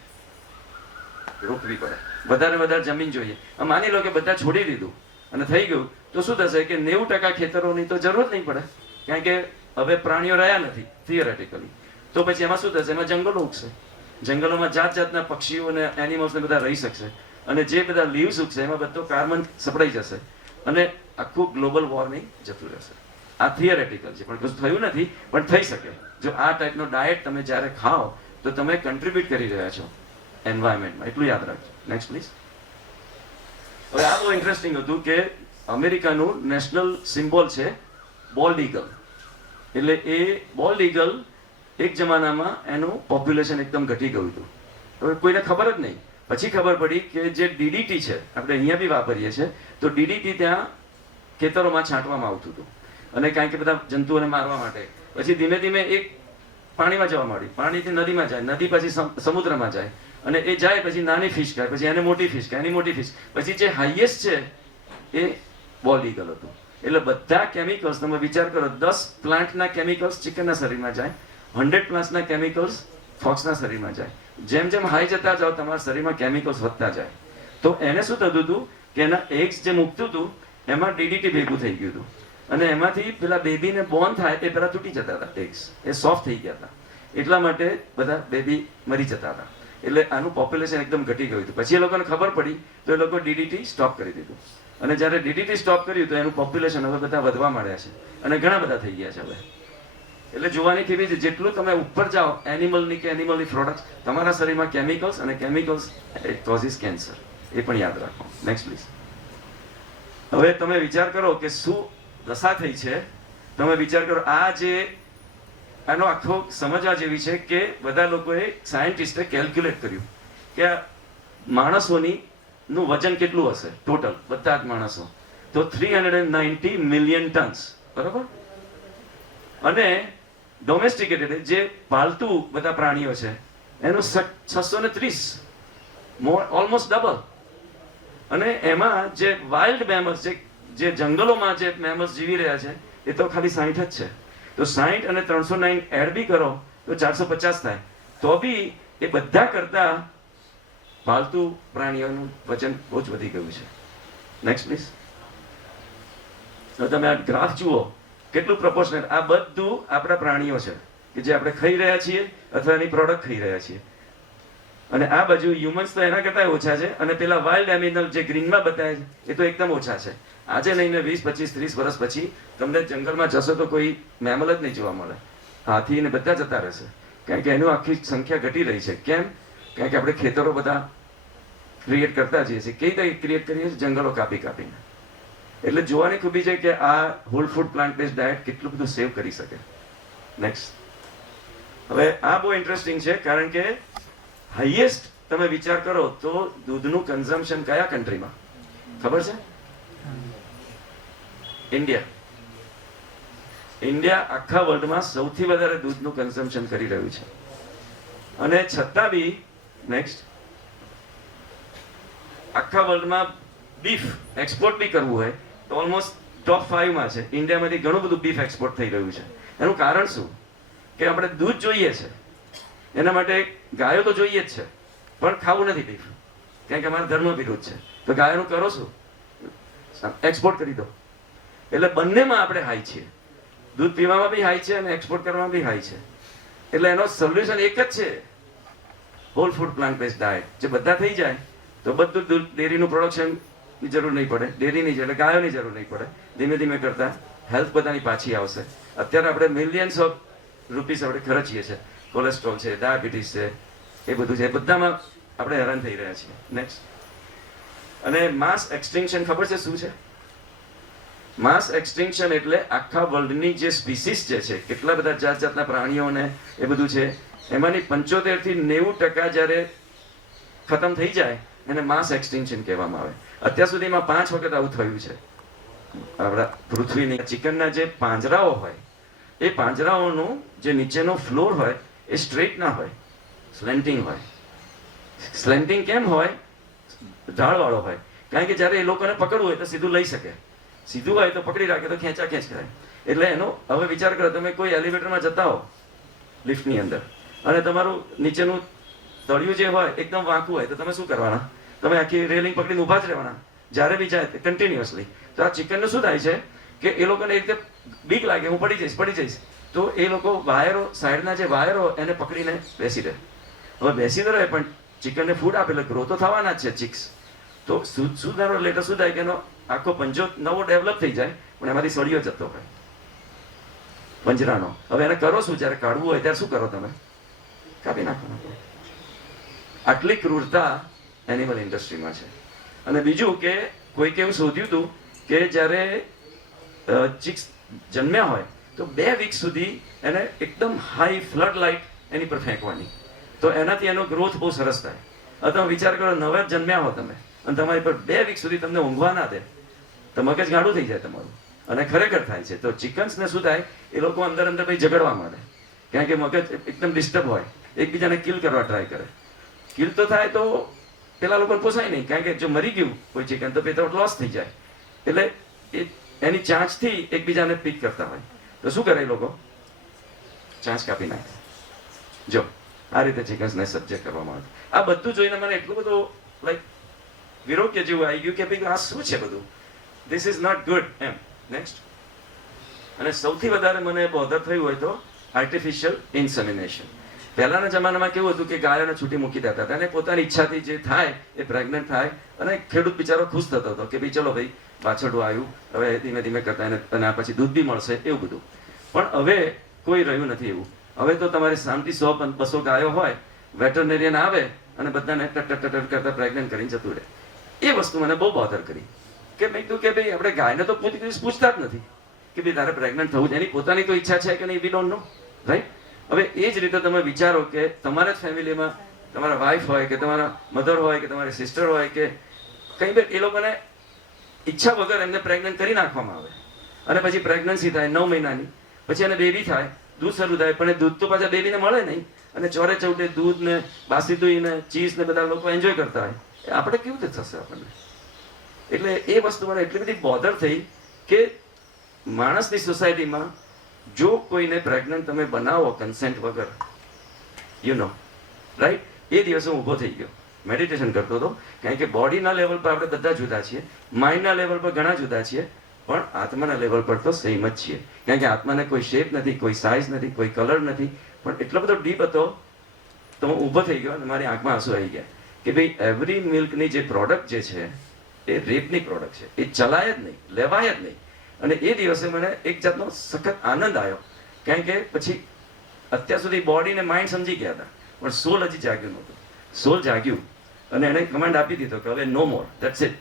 રોકવી પડે, વધારે વધારે જમીન જોઈએ. માની લો કે બધા છોડી દીધું અને થઈ ગયું તો શું થશે કે 90% ખેતરોની તો જરૂર નહીં પડે, કારણ કે હવે પ્રાણીઓ રહ્યા નથી થિયરેટિકલી. તો પછી એમાં શું થશે? એમાં જંગલો ઉગશે, જંગલોમાં જાત જાતના પક્ષીઓ અને એનિમલ્સ ને બધા રહી શકશે, અને જે બધા લીવ્સ ઉગશે એમાં બધો કાર્બન સપડાઈ જશે અને આખું ગ્લોબલ વોર્મિંગ જતું રહેશે. આ થિયરેટિકલ છે, પણ કશું થયું નથી, પણ થઈ શકે. જો આ ટાઈપનો ડાયટ તમે જ્યારે ખાઓ તો તમે કન્ટ્રીબ્યુટ કરી રહ્યા છો એન્વાયરમેન્ટમાં, એટલું યાદ રાખજો. Next please. હવે આ બહુ ઇન્ટરેસ્ટિંગ હતું કે અમેરિકાનું નેશનલ સિમ્બોલ છે બોલ્ડ ઈગલ. એટલે એ બોલ્ડ ઈગલ એક જમાનામાં એનું પોપ્યુલેશન એકદમ ઘટી ગયું હતું. હવે કોઈને ખબર જ નહીં. પછી ખબર પડી કે જે DDT છે, આપણે અહીંયા બી વાપરીએ છીએ, તો DDT ત્યાં ખેતરોમાં છાંટવામાં આવતું હતું, અને કારણ કે બધા જંતુઓને મારવા માટે. પછી ધીમે ધીમે એક પાણીમાં જવા માંડી, પાણીથી નદીમાં જાય, નદી પછી સમુદ્રમાં જાય, અને એ જાય પછી નાની ફિશ ખાય, પછી એને મોટી ફિશ ખાય, એની મોટી ફિશ, પછી જે હાઈએસ્ટ છે એ બોલ્ડ ઈગલ હતું. એટલે બધા કેમિકલ્સ, તમે વિચાર કરો, 10 પ્લાન્ટના કેમિકલ્સ ચિકનના શરીરમાં જાય, 100 પ્લાન્ટ્સના કેમિકલ્સ ફોક્સના શરીરમાં જાય. જેમ જેમ હાઈ જતા જાઓ તમારા શરીરમાં કેમિકલ્સ વધતા જાય. તો એને શું થતું હતું કે એના એગ્સ જે મૂકતું હતું એમાં ડીડીટી ભેગું થઈ ગયું હતું અને એમાંથી પેલા બેબીને બોર્ન થાય એ પેલા તૂટી જતા હતા એગ્સ, એ સોફ્ટ થઈ ગયા હતા, એટલા માટે બધા બેબી મરી જતા હતા. એટલે આનું પોપ્યુલેશન એકદમ ઘટી ગયું હતું. પછી એ લોકોને ખબર પડી તો એ લોકો ડીડીટી સ્ટોપ કરી દીધું અને જ્યારે ડીડીટી સ્ટોપ કર્યું તો એનું પોપ્યુલેશન હવે બધા વધવા માંડ્યા છે અને ઘણા બધા થઈ ગયા છે હવે. એટલે જોવાની કેવી છે, જેટલું તમે ઉપર જાઓ એનિમલની કે એનિમલની પ્રોડક્ટ, તમારા શરીરમાં કેમિકલ્સ અને કેમિકલ્સ કોઝિસ કેન્સર, એ પણ યાદ રાખો. Next please. હવે તમે વિચાર કરો કે શું દશા થઈ છે. તમે વિચાર કરો, આ જે આનો આખો સમજવા જેવી છે કે બધા લોકોએ સાયન્ટિસ્ટે કેલ્ક્યુલેટ કર્યું કે માણસોની નું વજન કેટલું હશે ટોટલ, બધા જ માણસો, તો 390 મિલિયન ટન્સ, બરાબર. અને ડોમેસ્ટિકેટેડ જે પાલતુ બધા પ્રાણીઓ છે એનું 630, ઓલમોસ્ટ ડબલ. અને એમાં જે વાઇલ્ડ મેમલ્સ, જે જંગલોમાં જે મેમલ્સ જીવી રહ્યા છે એ તો ખાલી 60 જ છે. તો 60 અને 309 એડ બી કરો તો 450 થાય. તો બી એ બધા કરતા પાલતુ પ્રાણીઓનું વજન બહુ જ વધી ગયું છે. Next please. તો તમે આ ગ્રાફ જુઓ, કેટલું પ્રપોર્શનલ. આ બધું આપણા પ્રાણીઓ છે કે જે આપણે ખાઈ રહ્યા છીએ અથવા એની પ્રોડક્ટ ખાઈ રહ્યા છીએ. અને આ બાજુ હ્યુમન્સ તો એના કરતા ઓછા છે અને પેલા વાઇલ્ડ એનિમલ જે ગ્રીનમાં બતાવે છે એ તો એકદમ ઓછા છે. આજે લઈને 20, 25, 30 વર્ષ પછી તમને જંગલમાં જશો તો કોઈ મેમલ જ નહીં જોવા મળે. હાથી ને બધા જતા રહેશે, કારણ કે એનું આખી સંખ્યા ઘટી રહી છે. કેમ? કારણ કે આપણે ખેતરો બધા ક્રિએટ કરતા જઈએ છીએ. કઈ રીતે ક્રિએટ કરીએ છીએ? જંગલો કાપી કાપીને. એટલે જોવાની ખૂબી છે કે આ whole food plant base diet કેટલું બધું સેવ કરી શકે. નેક્સ્ટ. હવે આ બહુ ઇન્ટરેસ્ટિંગ છે, કારણ કે હાઈએસ્ટ તમે વિચાર કરો તો દૂધનું કન્ઝમ્પશન કયા કન્ટ્રીમાં ખબર છે? ઇન્ડિયા. ઇન્ડિયા આખા વર્લ્ડમાં સૌથી વધારે દૂધનું કન્ઝમ્પશન કરી રહ્યું છે. અને છતાં બી નેક્સ્ટ, આખા વર્લ્ડમાં બીફ એક્સપોર્ટ બી કરવું હોય તો ઓલમોસ્ટ ટોપ 5 માં છે. ઇન્ડિયામાંથી ઘણું બધું બીફ એક્સપોર્ટ થઈ રહ્યું છે. એનું કારણ શું? કે આપણે દૂધ જોઈએ છે, એના માટે ગાયો તો જોઈએ જ છે, પણ ખાવું નથી બીફ, કારણ કે અમારા ધર્મ વિરુદ્ધ છે. તો ગાયોનું કરો શું? એક્સપોર્ટ કરી દો. એટલે બંનેમાં આપણે હાઈ છીએ. દૂધ પીવામાં બી હાઈ છે અને એક્સપોર્ટ કરવામાં બી હાઈ છે. એટલે એનો સોલ્યુશન એક જ છે, whole food plant base diet. જે બધા થઈ જાય તો બધું દૂધ, ડેરીનું પ્રોડક્શન ની જરૂર નહીં પડે, ડેરીની એટલે ગાયોની જરૂર નહીં પડે. ધીમે ધીમે કરતા હેલ્થ બધાની પાછી આવશે. અત્યારે આપણે મિલિયન્સ ઓફ રૂપીસ આપણે ખર્ચીએ છીએ. કોલેસ્ટ્રોલ છે, ડાયાબિટીસ છે, એ બધું છે, બધામાં આપણે હેરાન થઈ રહ્યા છીએ. નેક્સ્ટ. અને માસ એક્સટિંક્શન ખબર છે શું છે? માસ એક્સટિંક્શન એટલે આખા વર્લ્ડની જે સ્પીસીસ જે છે, કેટલા બધા જાત જાતના પ્રાણીઓને એ બધું છે, એમાંની 75 થી 90% જ્યારે ખતમ થઈ જાય એને માસ એક્સટિંક્શન કહેવામાં આવે. અત્યાર સુધીમાં 5 વખત આવું થયું છે. આપણા પૃથ્વીની ચિકનના જે પાંજરાઓ હોય, એ પાંજરાઓનું જે નીચેનો ફ્લોર હોય એ સ્ટ્રેટ ના હોય, સ્લેન્ટિંગ હોય. સ્લેન્ટિંગ કેમ હોય? ઢાળવાળો હોય, કારણ કે જ્યારે એ લોકોને પકડવું હોય તો સીધું લઈ શકે. સીધું હોય તો પકડી રાખે તો ખેંચા ખેંચ કરે. એટલે એનો હવે વિચાર કરો, તમે કોઈ એલિવેટરમાં જતા હો લિફ્ટની અંદર અને તમારું નીચેનું તળિયું જે હોય એકદમ વાંકું હોય તો તમે શું કરવાના? તમે આખી રેલિંગ પકડીને ઊભા જ રહેવાના, જ્યારે બી જાય કન્ટિન્યુઅસલી. તો આ ચિકનનું શું થાય છે કે એ લોકોને એક રીતે બીક લાગે, હું પડી જઈશ, તો એ લોકો વાયરો, સાઈડના જે વાયરો એને પકડીને બેસી રહે. હવે બેસી રહે પણ ચિકનને ફૂડ આપે એટલે ગ્રો તો થવાના જ છે ચિક્સ. તો સુધારો લેટર શું થાય કે એનો આખો પંજો નવો ડેવલપ થઈ જાય, પણ એમાંથી સળિયો જતો હોય પંજરાનો. હવે એને કરો શું? જ્યારે કાઢવું હોય ત્યારે શું કરો તમે? કાપી નાખો. આટલી ક્રૂરતા એનિમલ ઇન્ડસ્ટ્રીમાં છે. અને બીજું કે કોઈકે એવું શોધ્યું હતું કે જ્યારે ચિક્સ જન્મ્યા હોય તો 2 વીક સુધી એને એકદમ હાઈ ફ્લડ લાઇટ એની પર ફેંકવાની, તો એનાથી એનો ગ્રોથ બહુ સરસ થાય. હવે તમે વિચાર કરો, નવા જન્મ્યા હો તમે અને તમારી પર 2 વીક સુધી તમને ઊંઘવા ના દે તો મગજ ગાડું થઈ જાય તમારું, અને ખરેખર થાય છે. તો ચિકન્સને શું થાય, એ લોકો અંદર અંદર ભાઈ ઝઘડવા માંડે, કારણ કે મગજ એકદમ ડિસ્ટર્બ હોય, એકબીજાને કિલ કરવા ટ્રાય કરે. કિલ તો થાય તો પેલા લોકોને પોસાય નહીં, કારણ કે જો મરી ગયું કોઈ ચિકન તો પેલો લોસ થઈ જાય. એટલે એની ચાંચથી એકબીજાને પીક કરતા હોય તો શું કરે એ લોકો? ચાંચ કાપી નાખે. જો આ રીતે ચિકન્સને સબ્જેક્ટ કરવામાં આવે. આ બધું જોઈને મને એટલું બધું લાઈક વિરોગ્ય જેવું આવી ગયું કે ભાઈ આ શું છે બધું. ધીસ ઇઝ નોટ ગુડ એમ. નેક્સ્ટ. અને સૌથી વધારે મને બોધર થયું હોય તો આર્ટિફિશિયલ ઇન્સેમિનેશન. પહેલાના જમાનામાં કેવું હતું કે ગાયોને છૂટી મૂકી દેતા હતા અને પોતાની ઈચ્છાથી જે થાય એ પ્રેગ્નન્ટ થાય અને ખેડૂત બિચારો ખુશ થતો હતો કે ભાઈ ચલો ભાઈ વાછરડું આવ્યું, હવે ધીમે ધીમે કરતા અને આ પછી દૂધ બી મળશે એવું બધું. પણ હવે કોઈ રહ્યું નથી એવું. હવે તો તમારે 100-200 ગાયો હોય, વેટરનેરિયન આવે અને બધાને ટટ કરતા પ્રેગ્નન્ટ કરીને જતું રહે. એ વસ્તુ મને બહુ બોધર કરી કે મેં કીધું કે ભાઈ આપણે ગાયને તો પૂછતા જ નથી કે ભાઈ તારે પ્રેગ્નન્ટ થવું છે, એની પોતાની તો ઈચ્છા છે કે નહીં, વી ડોન્ટ નો, રાઈટ. હવે એ જ રીતે તમે વિચારો કે તમારા જ ફેમિલીમાં તમારા વાઈફ હોય કે તમારા મધર હોય કે તમારી સિસ્ટર હોય કે કંઈ બી, એ લોકોને ઈચ્છા વગર એમને પ્રેગ્નન્ટ કરી નાખવામાં આવે અને પછી પ્રેગ્નન્સી થાય 9 મહિનાની, પછી એને બેબી થાય, દૂધ શરૂ થાય, પણ એ દૂધ તો પાછા બેબીને મળે નહીં અને ચોરે ચૌટે દૂધ ને બાસી દૂધ ને ચીઝ ને બધા લોકો એન્જોય કરતા હોય. આપણે કેવું રીતે થશે આપણને? એટલે એ વસ્તુ મને એટલી બધી બોધર થઈ કે માણસની સોસાયટીમાં જો કોઈને પ્રેગ્નન્ટ તમે બનાવો કન્સેન્ટ વગર, યુ નો, રાઈટ, એ દિવસે હું ઊભો થઈ ગયો, મેડિટેશન કરતો હતો. કારણ કે બોડીના લેવલ પર આપણે બધા જુદા છીએ, માઇન્ડના લેવલ પર ઘણા જુદા છીએ, પણ આત્માના લેવલ પર તો સેમ જ છીએ. કારણ કે આત્માને કોઈ શેપ નથી, કોઈ સાઇઝ નથી, કોઈ કલર નથી, પણ એટલો બધો ડીપ હતો તો હું ઊભો થઈ ગયો અને મારી આંખમાં આંસુ આવી ગયા કે ભાઈ એવરી મિલ્કની જે પ્રોડક્ટ જે છે એ રેપની પ્રોડક્ટ છે, એ ચલાય જ નહીં, લેવાય જ નહીં. અને એ દિવસે મને એક જાતનો સખત આનંદ આવ્યો. કારણ કે પછી અત્યાર સુધી બોડી ને માઇન્ડ સમજી ગયા હતા, પણ સોલ હજી જાગ્યું નહોતું. સોલ જાગ્યું અને એને કમાન્ડ આપી દીધો કે હવે નો મોર, ધેટ્સ ઇટ.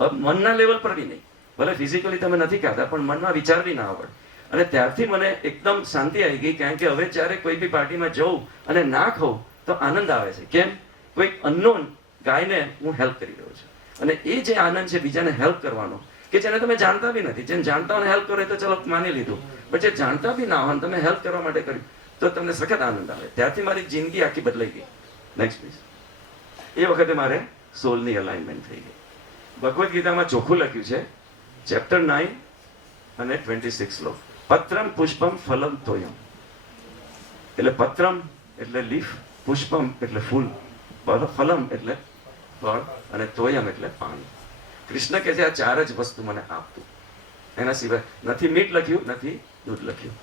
હવે મનના લેવલ પર બી નહીં, ભલે ફિઝિકલી તમે નથી ખાતા પણ મનમાં વિચાર બી ના આવડે. અને ત્યારથી મને એકદમ શાંતિ આવી ગઈ. કારણ કે હવે જ્યારે કોઈ બી પાર્ટીમાં જઉં અને ના ખાઉં તો આનંદ આવે છે. કેમ? કોઈ અનનોન ગાયને હું હેલ્પ કરી રહ્યો છું. અને એ જે આનંદ છે બીજાને હેલ્પ કરવાનો, કે જેને તમે જાણતા બી નથી, જેને જાણતા હોય હેલ્પ કરો તો ચલો માની લીધું, પણ જે જાણતા બી ના હોય તમે હેલ્પ કરવા માટે કર્યું તો તમને સખત આનંદ આવે. ત્યારથી મારી જિંદગી આખી બદલાઈ ગઈ. Next please. એ વખતે મારે સોલની અલાઇનમેન્ટ થઈ ગઈ. ભગવદ્ ગીતામાં ચોખ્ખું લખ્યું છે, ચેપ્ટર 9 અને 26 શ્લોક, પત્રમ પુષ્પમ ફલમ તોયમ. એટલે પત્રમ એટલે લીફ, પુષ્પમ એટલે ફૂલ, ફલમ એટલે ફળ અને તોયમ એટલે પાણી. કૃષ્ણ કહે છે આ 4 જ વસ્તુ મને આપતું, એના સિવાય નથી મીઠ લખ્યું, નથી દૂધ લખ્યું,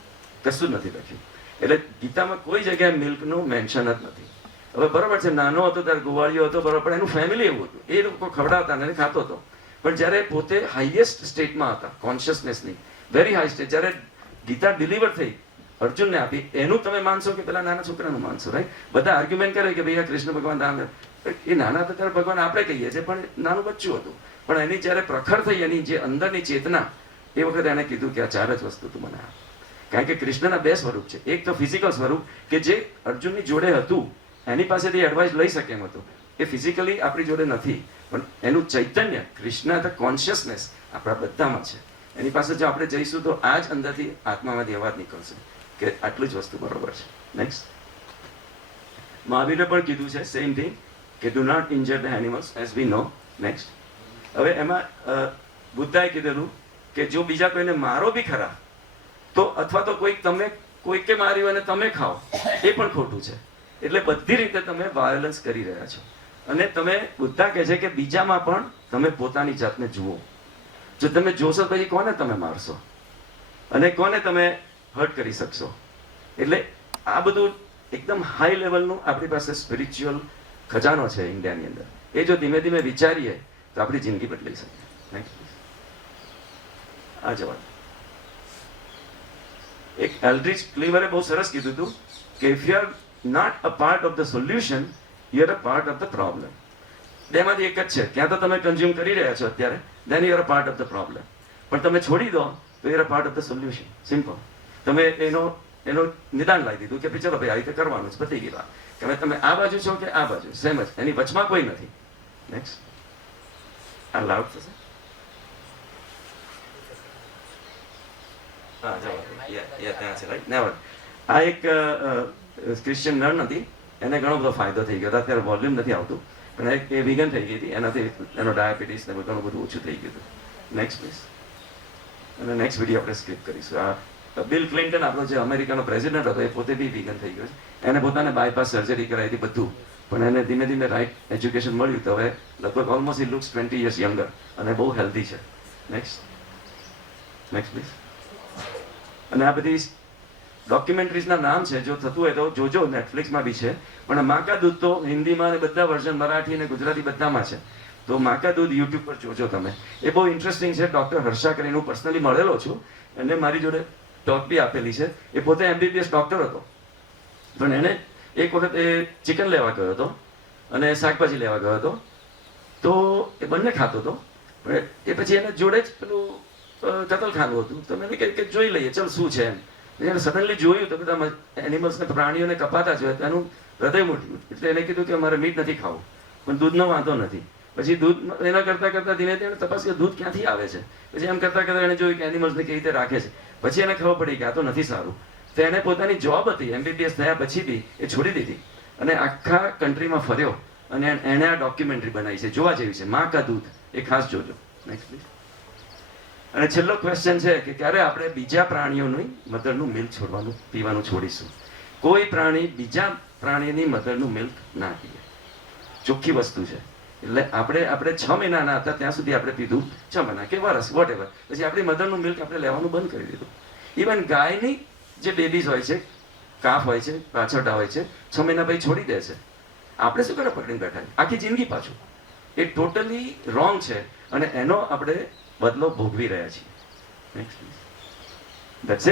કશું જ નથી લખ્યું. એટલે ગીતામાં કોઈ જગ્યાએ મિલ્કનું મેન્શન જ નથી. હવે બરોબર છે, નાનો હતો ત્યારે ગોવાળિયો હતો, બરોબર, પણ એનું ફેમિલી એવું હતું, એ લોકો ખવડાવતા અને ખાતો હતો. પણ જ્યારે પોતે હાઈએસ્ટ સ્ટેટમાં હતા, કોન્શિયસનેસની વેરી હાઈ સ્ટેટ, જ્યારે ગીતા ડિલિવર થઈ અર્જુનને આપી, એનું તમે માનશો કે પેલા નાના છોકરાનું માનશો, રાઈટ? બધા આર્ગ્યુમેન્ટ કરે કે ભાઈ આ કૃષ્ણ ભગવાન રામ, એ નાના હતા ત્યારે ભગવાન આપણે કહીએ છીએ, પણ નાનું બચ્ચું હતું. પણ એની જ્યારે પ્રખર થઈ, એની જે અંદરની ચેતના, એ વખતે એને કીધું કે આ 4 જ વસ્તુ તું મને આપ. કારણ કે કૃષ્ણના 2 સ્વરૂપ છે. એક તો ફિઝિકલ સ્વરૂપ કે જે અર્જુનની જોડે હતું, એની પાસેથી એડવાઇસ લઈ શકે એમ હતું, એ ફિઝિકલી આપણી જોડે નથી, પણ એનું ચૈતન્ય, કૃષ્ણ ધ કોન્શિયસનેસ આપણા બધામાં છે. એની પાસે જો આપણે જઈશું તો આ જ અંદરથી આત્મામાંથી અવાજ નીકળશે કે આટલી જ વસ્તુ બરોબર છે. નેક્સ્ટ. મહાવીરે પણ કીધું છે સેમ થિંગ કે do not injure the animals as we know. Next. હવે એમાં બુદ્ધાએ કીધેલું કે જો બીજા કોઈને મારો બી ખરા તો, અથવા તો કોઈકે માર્યું અને તમે ખાઓ, એ પણ ખોટું છે. એટલે બધી રીતે તમે વાયોલન્સ કરી રહ્યા છો. અને તમે, બુદ્ધા કહે છે કે બીજામાં પણ તમે પોતાની જાતને જુઓ. જો તમે જોશો પછી કોને તમે મારશો અને કોને તમે હર્ટ કરી શકશો. એટલે આ બધું એકદમ હાઈ લેવલનું આપણી પાસે સ્પિરિચ્યુઅલ ખજાનો છે ઇન્ડિયાની અંદર. એ જો ધીમે ધીમે વિચારીએ તો આપણી જિંદગી બદલાઈ શકે. નેક્સ્ટ. આ જવાબ એક એલ્ડ્રિચ ક્લીવરે બહુ સરસ કીધું હતું કે if you are not a part of the solution, you are a part of the problem. બેમાંથી એક જ છે, ક્યાં તો તમે કન્ઝ્યુમ કરી રહ્યા છો અત્યારે, then you are a part of the problem. પણ તમે છોડી દો તો you are a part of the solution. Simple. તમે એનો નિદાન લાવી દીધું કે ચલો ભાઈ આ રીતે કરવાનું છે, પતી ગઈ વાત. તમે આ બાજુ છો કે આ બાજુ, સેમ જ, એની વચમાં કોઈ નથી. નેક્સ્ટ. આ લાઉડ થશે. હા જવાબ ત્યાં છે, રાઈટ. નેવર. આ એક ક્રિશ્ચિયન નર્ન હતી, એને ઘણો બધો ફાયદો થઈ ગયો હતો. અત્યારે વોલ્યુમ નથી આવતું, પણ એ વિગન થઈ ગઈ હતી, એનાથી એનો ડાયાબિટીસ ને ઘણું બધું ઓછું થઈ ગયું હતું. Next please. અને નેક્સ્ટ વિડીયો આપણે સ્કીપ કરીશું. આ બિલ ક્લિન્ટન, આપણો જે અમેરિકાનો પ્રેસિડેન્ટ હતો, એ પોતે બી વિગન થઈ ગયો છે. એને પોતાને બાયપાસ સર્જરી કરાવી હતી બધું, પણ એને ધીમે ધીમે રાઈટ એજ્યુકેશન મળ્યું તો હવે લગભગ ઓલમોસ્ટ હી લુક્સ 20 years યંગર અને બહુ હેલ્ધી છે. Next please. અને આ બધી ડોક્યુમેન્ટરીઝના નામ છે, જો થતું હોય તો જોજો, નેટફ્લિક્સમાં બી છે. પણ મા કા દૂધ તો હિન્દીમાં અને બધા વર્ઝન મરાઠી અને ગુજરાતી બધામાં છે. તો મા કા દૂધ યુટ્યુબ પર જોજો તમે. એ બહુ ઇન્ટરેસ્ટિંગ છે. ડૉક્ટર હર્ષા કરીને હું પર્સનલી મળેલો છું, એને મારી જોડે ટોક બી આપેલી છે. એ પોતે MBBS ડૉક્ટર હતો, પણ એને એક વખત એ ચિકન લેવા ગયો હતો અને શાકભાજી લેવા ગયો હતો. તો એ બંને ખાતો હતો, પણ એ પછી એને જોડે જ પેલું કતલખાનું હતું. તો મેં કહ્યું કે જોઈ લઈએ, ચાલ શું છે એમ. એને સડનલી જોયું તો બધા એનિમલ્સને, પ્રાણીઓને કપાતા જોયા તો એનું હૃદય મૂક્યું. એટલે એને કીધું કે મારે મીટ નથી ખાવું, પણ દૂધનો વાંધો નથી. પછી દૂધ એના કરતાં ધીમે ધીમે તપાસ કે દૂધ ક્યાંથી આવે છે. પછી એમ કરતાં એને જોયું કે એનિમલ્સને કેવી રીતે રાખે છે. પછી એને ખબર પડી કે આ તો નથી સારું. તો એને પોતાની જોબ હતી MBBS થયા પછી બી એ છોડી દીધી અને આખા કન્ટ્રીમાં ફર્યો અને એણે આ ડોક્યુમેન્ટરી બનાવી છે, જોવા જેવી છે, મા કા દૂધ. એ ખાસ જોજો. Next please. અને છેલ્લો ક્વેશ્ચન છે કે ક્યારે આપણે બીજા પ્રાણીઓની મધરનું મિલ્ક પીવાનું છોડીશું? કોઈ પ્રાણી બીજા પ્રાણીની મધરનું મિલ્ક ના પીએ, ચોખ્ખી વસ્તુ છે. એટલે આપણે 6 મહિનાના હતા ત્યાં સુધી આપણે પીધું, 6 મહિના કે વરસ વોટ એવર, પછી આપણી મધરનું મિલ્ક આપણે લેવાનું બંધ કરી દીધું. ઇવન ગાયની જે બેબીઝ હોય છે, કાફ હોય છે, પાછળટા હોય છે, 6 મહિના પછી છોડી દે છે. આપણે શું કરે પકડીને બેઠા આખી જિંદગી પાછું. એ ટોટલી રોંગ છે અને એનો આપણે બદલો ભોગવી રહ્યા છીએ. Next please. That's it.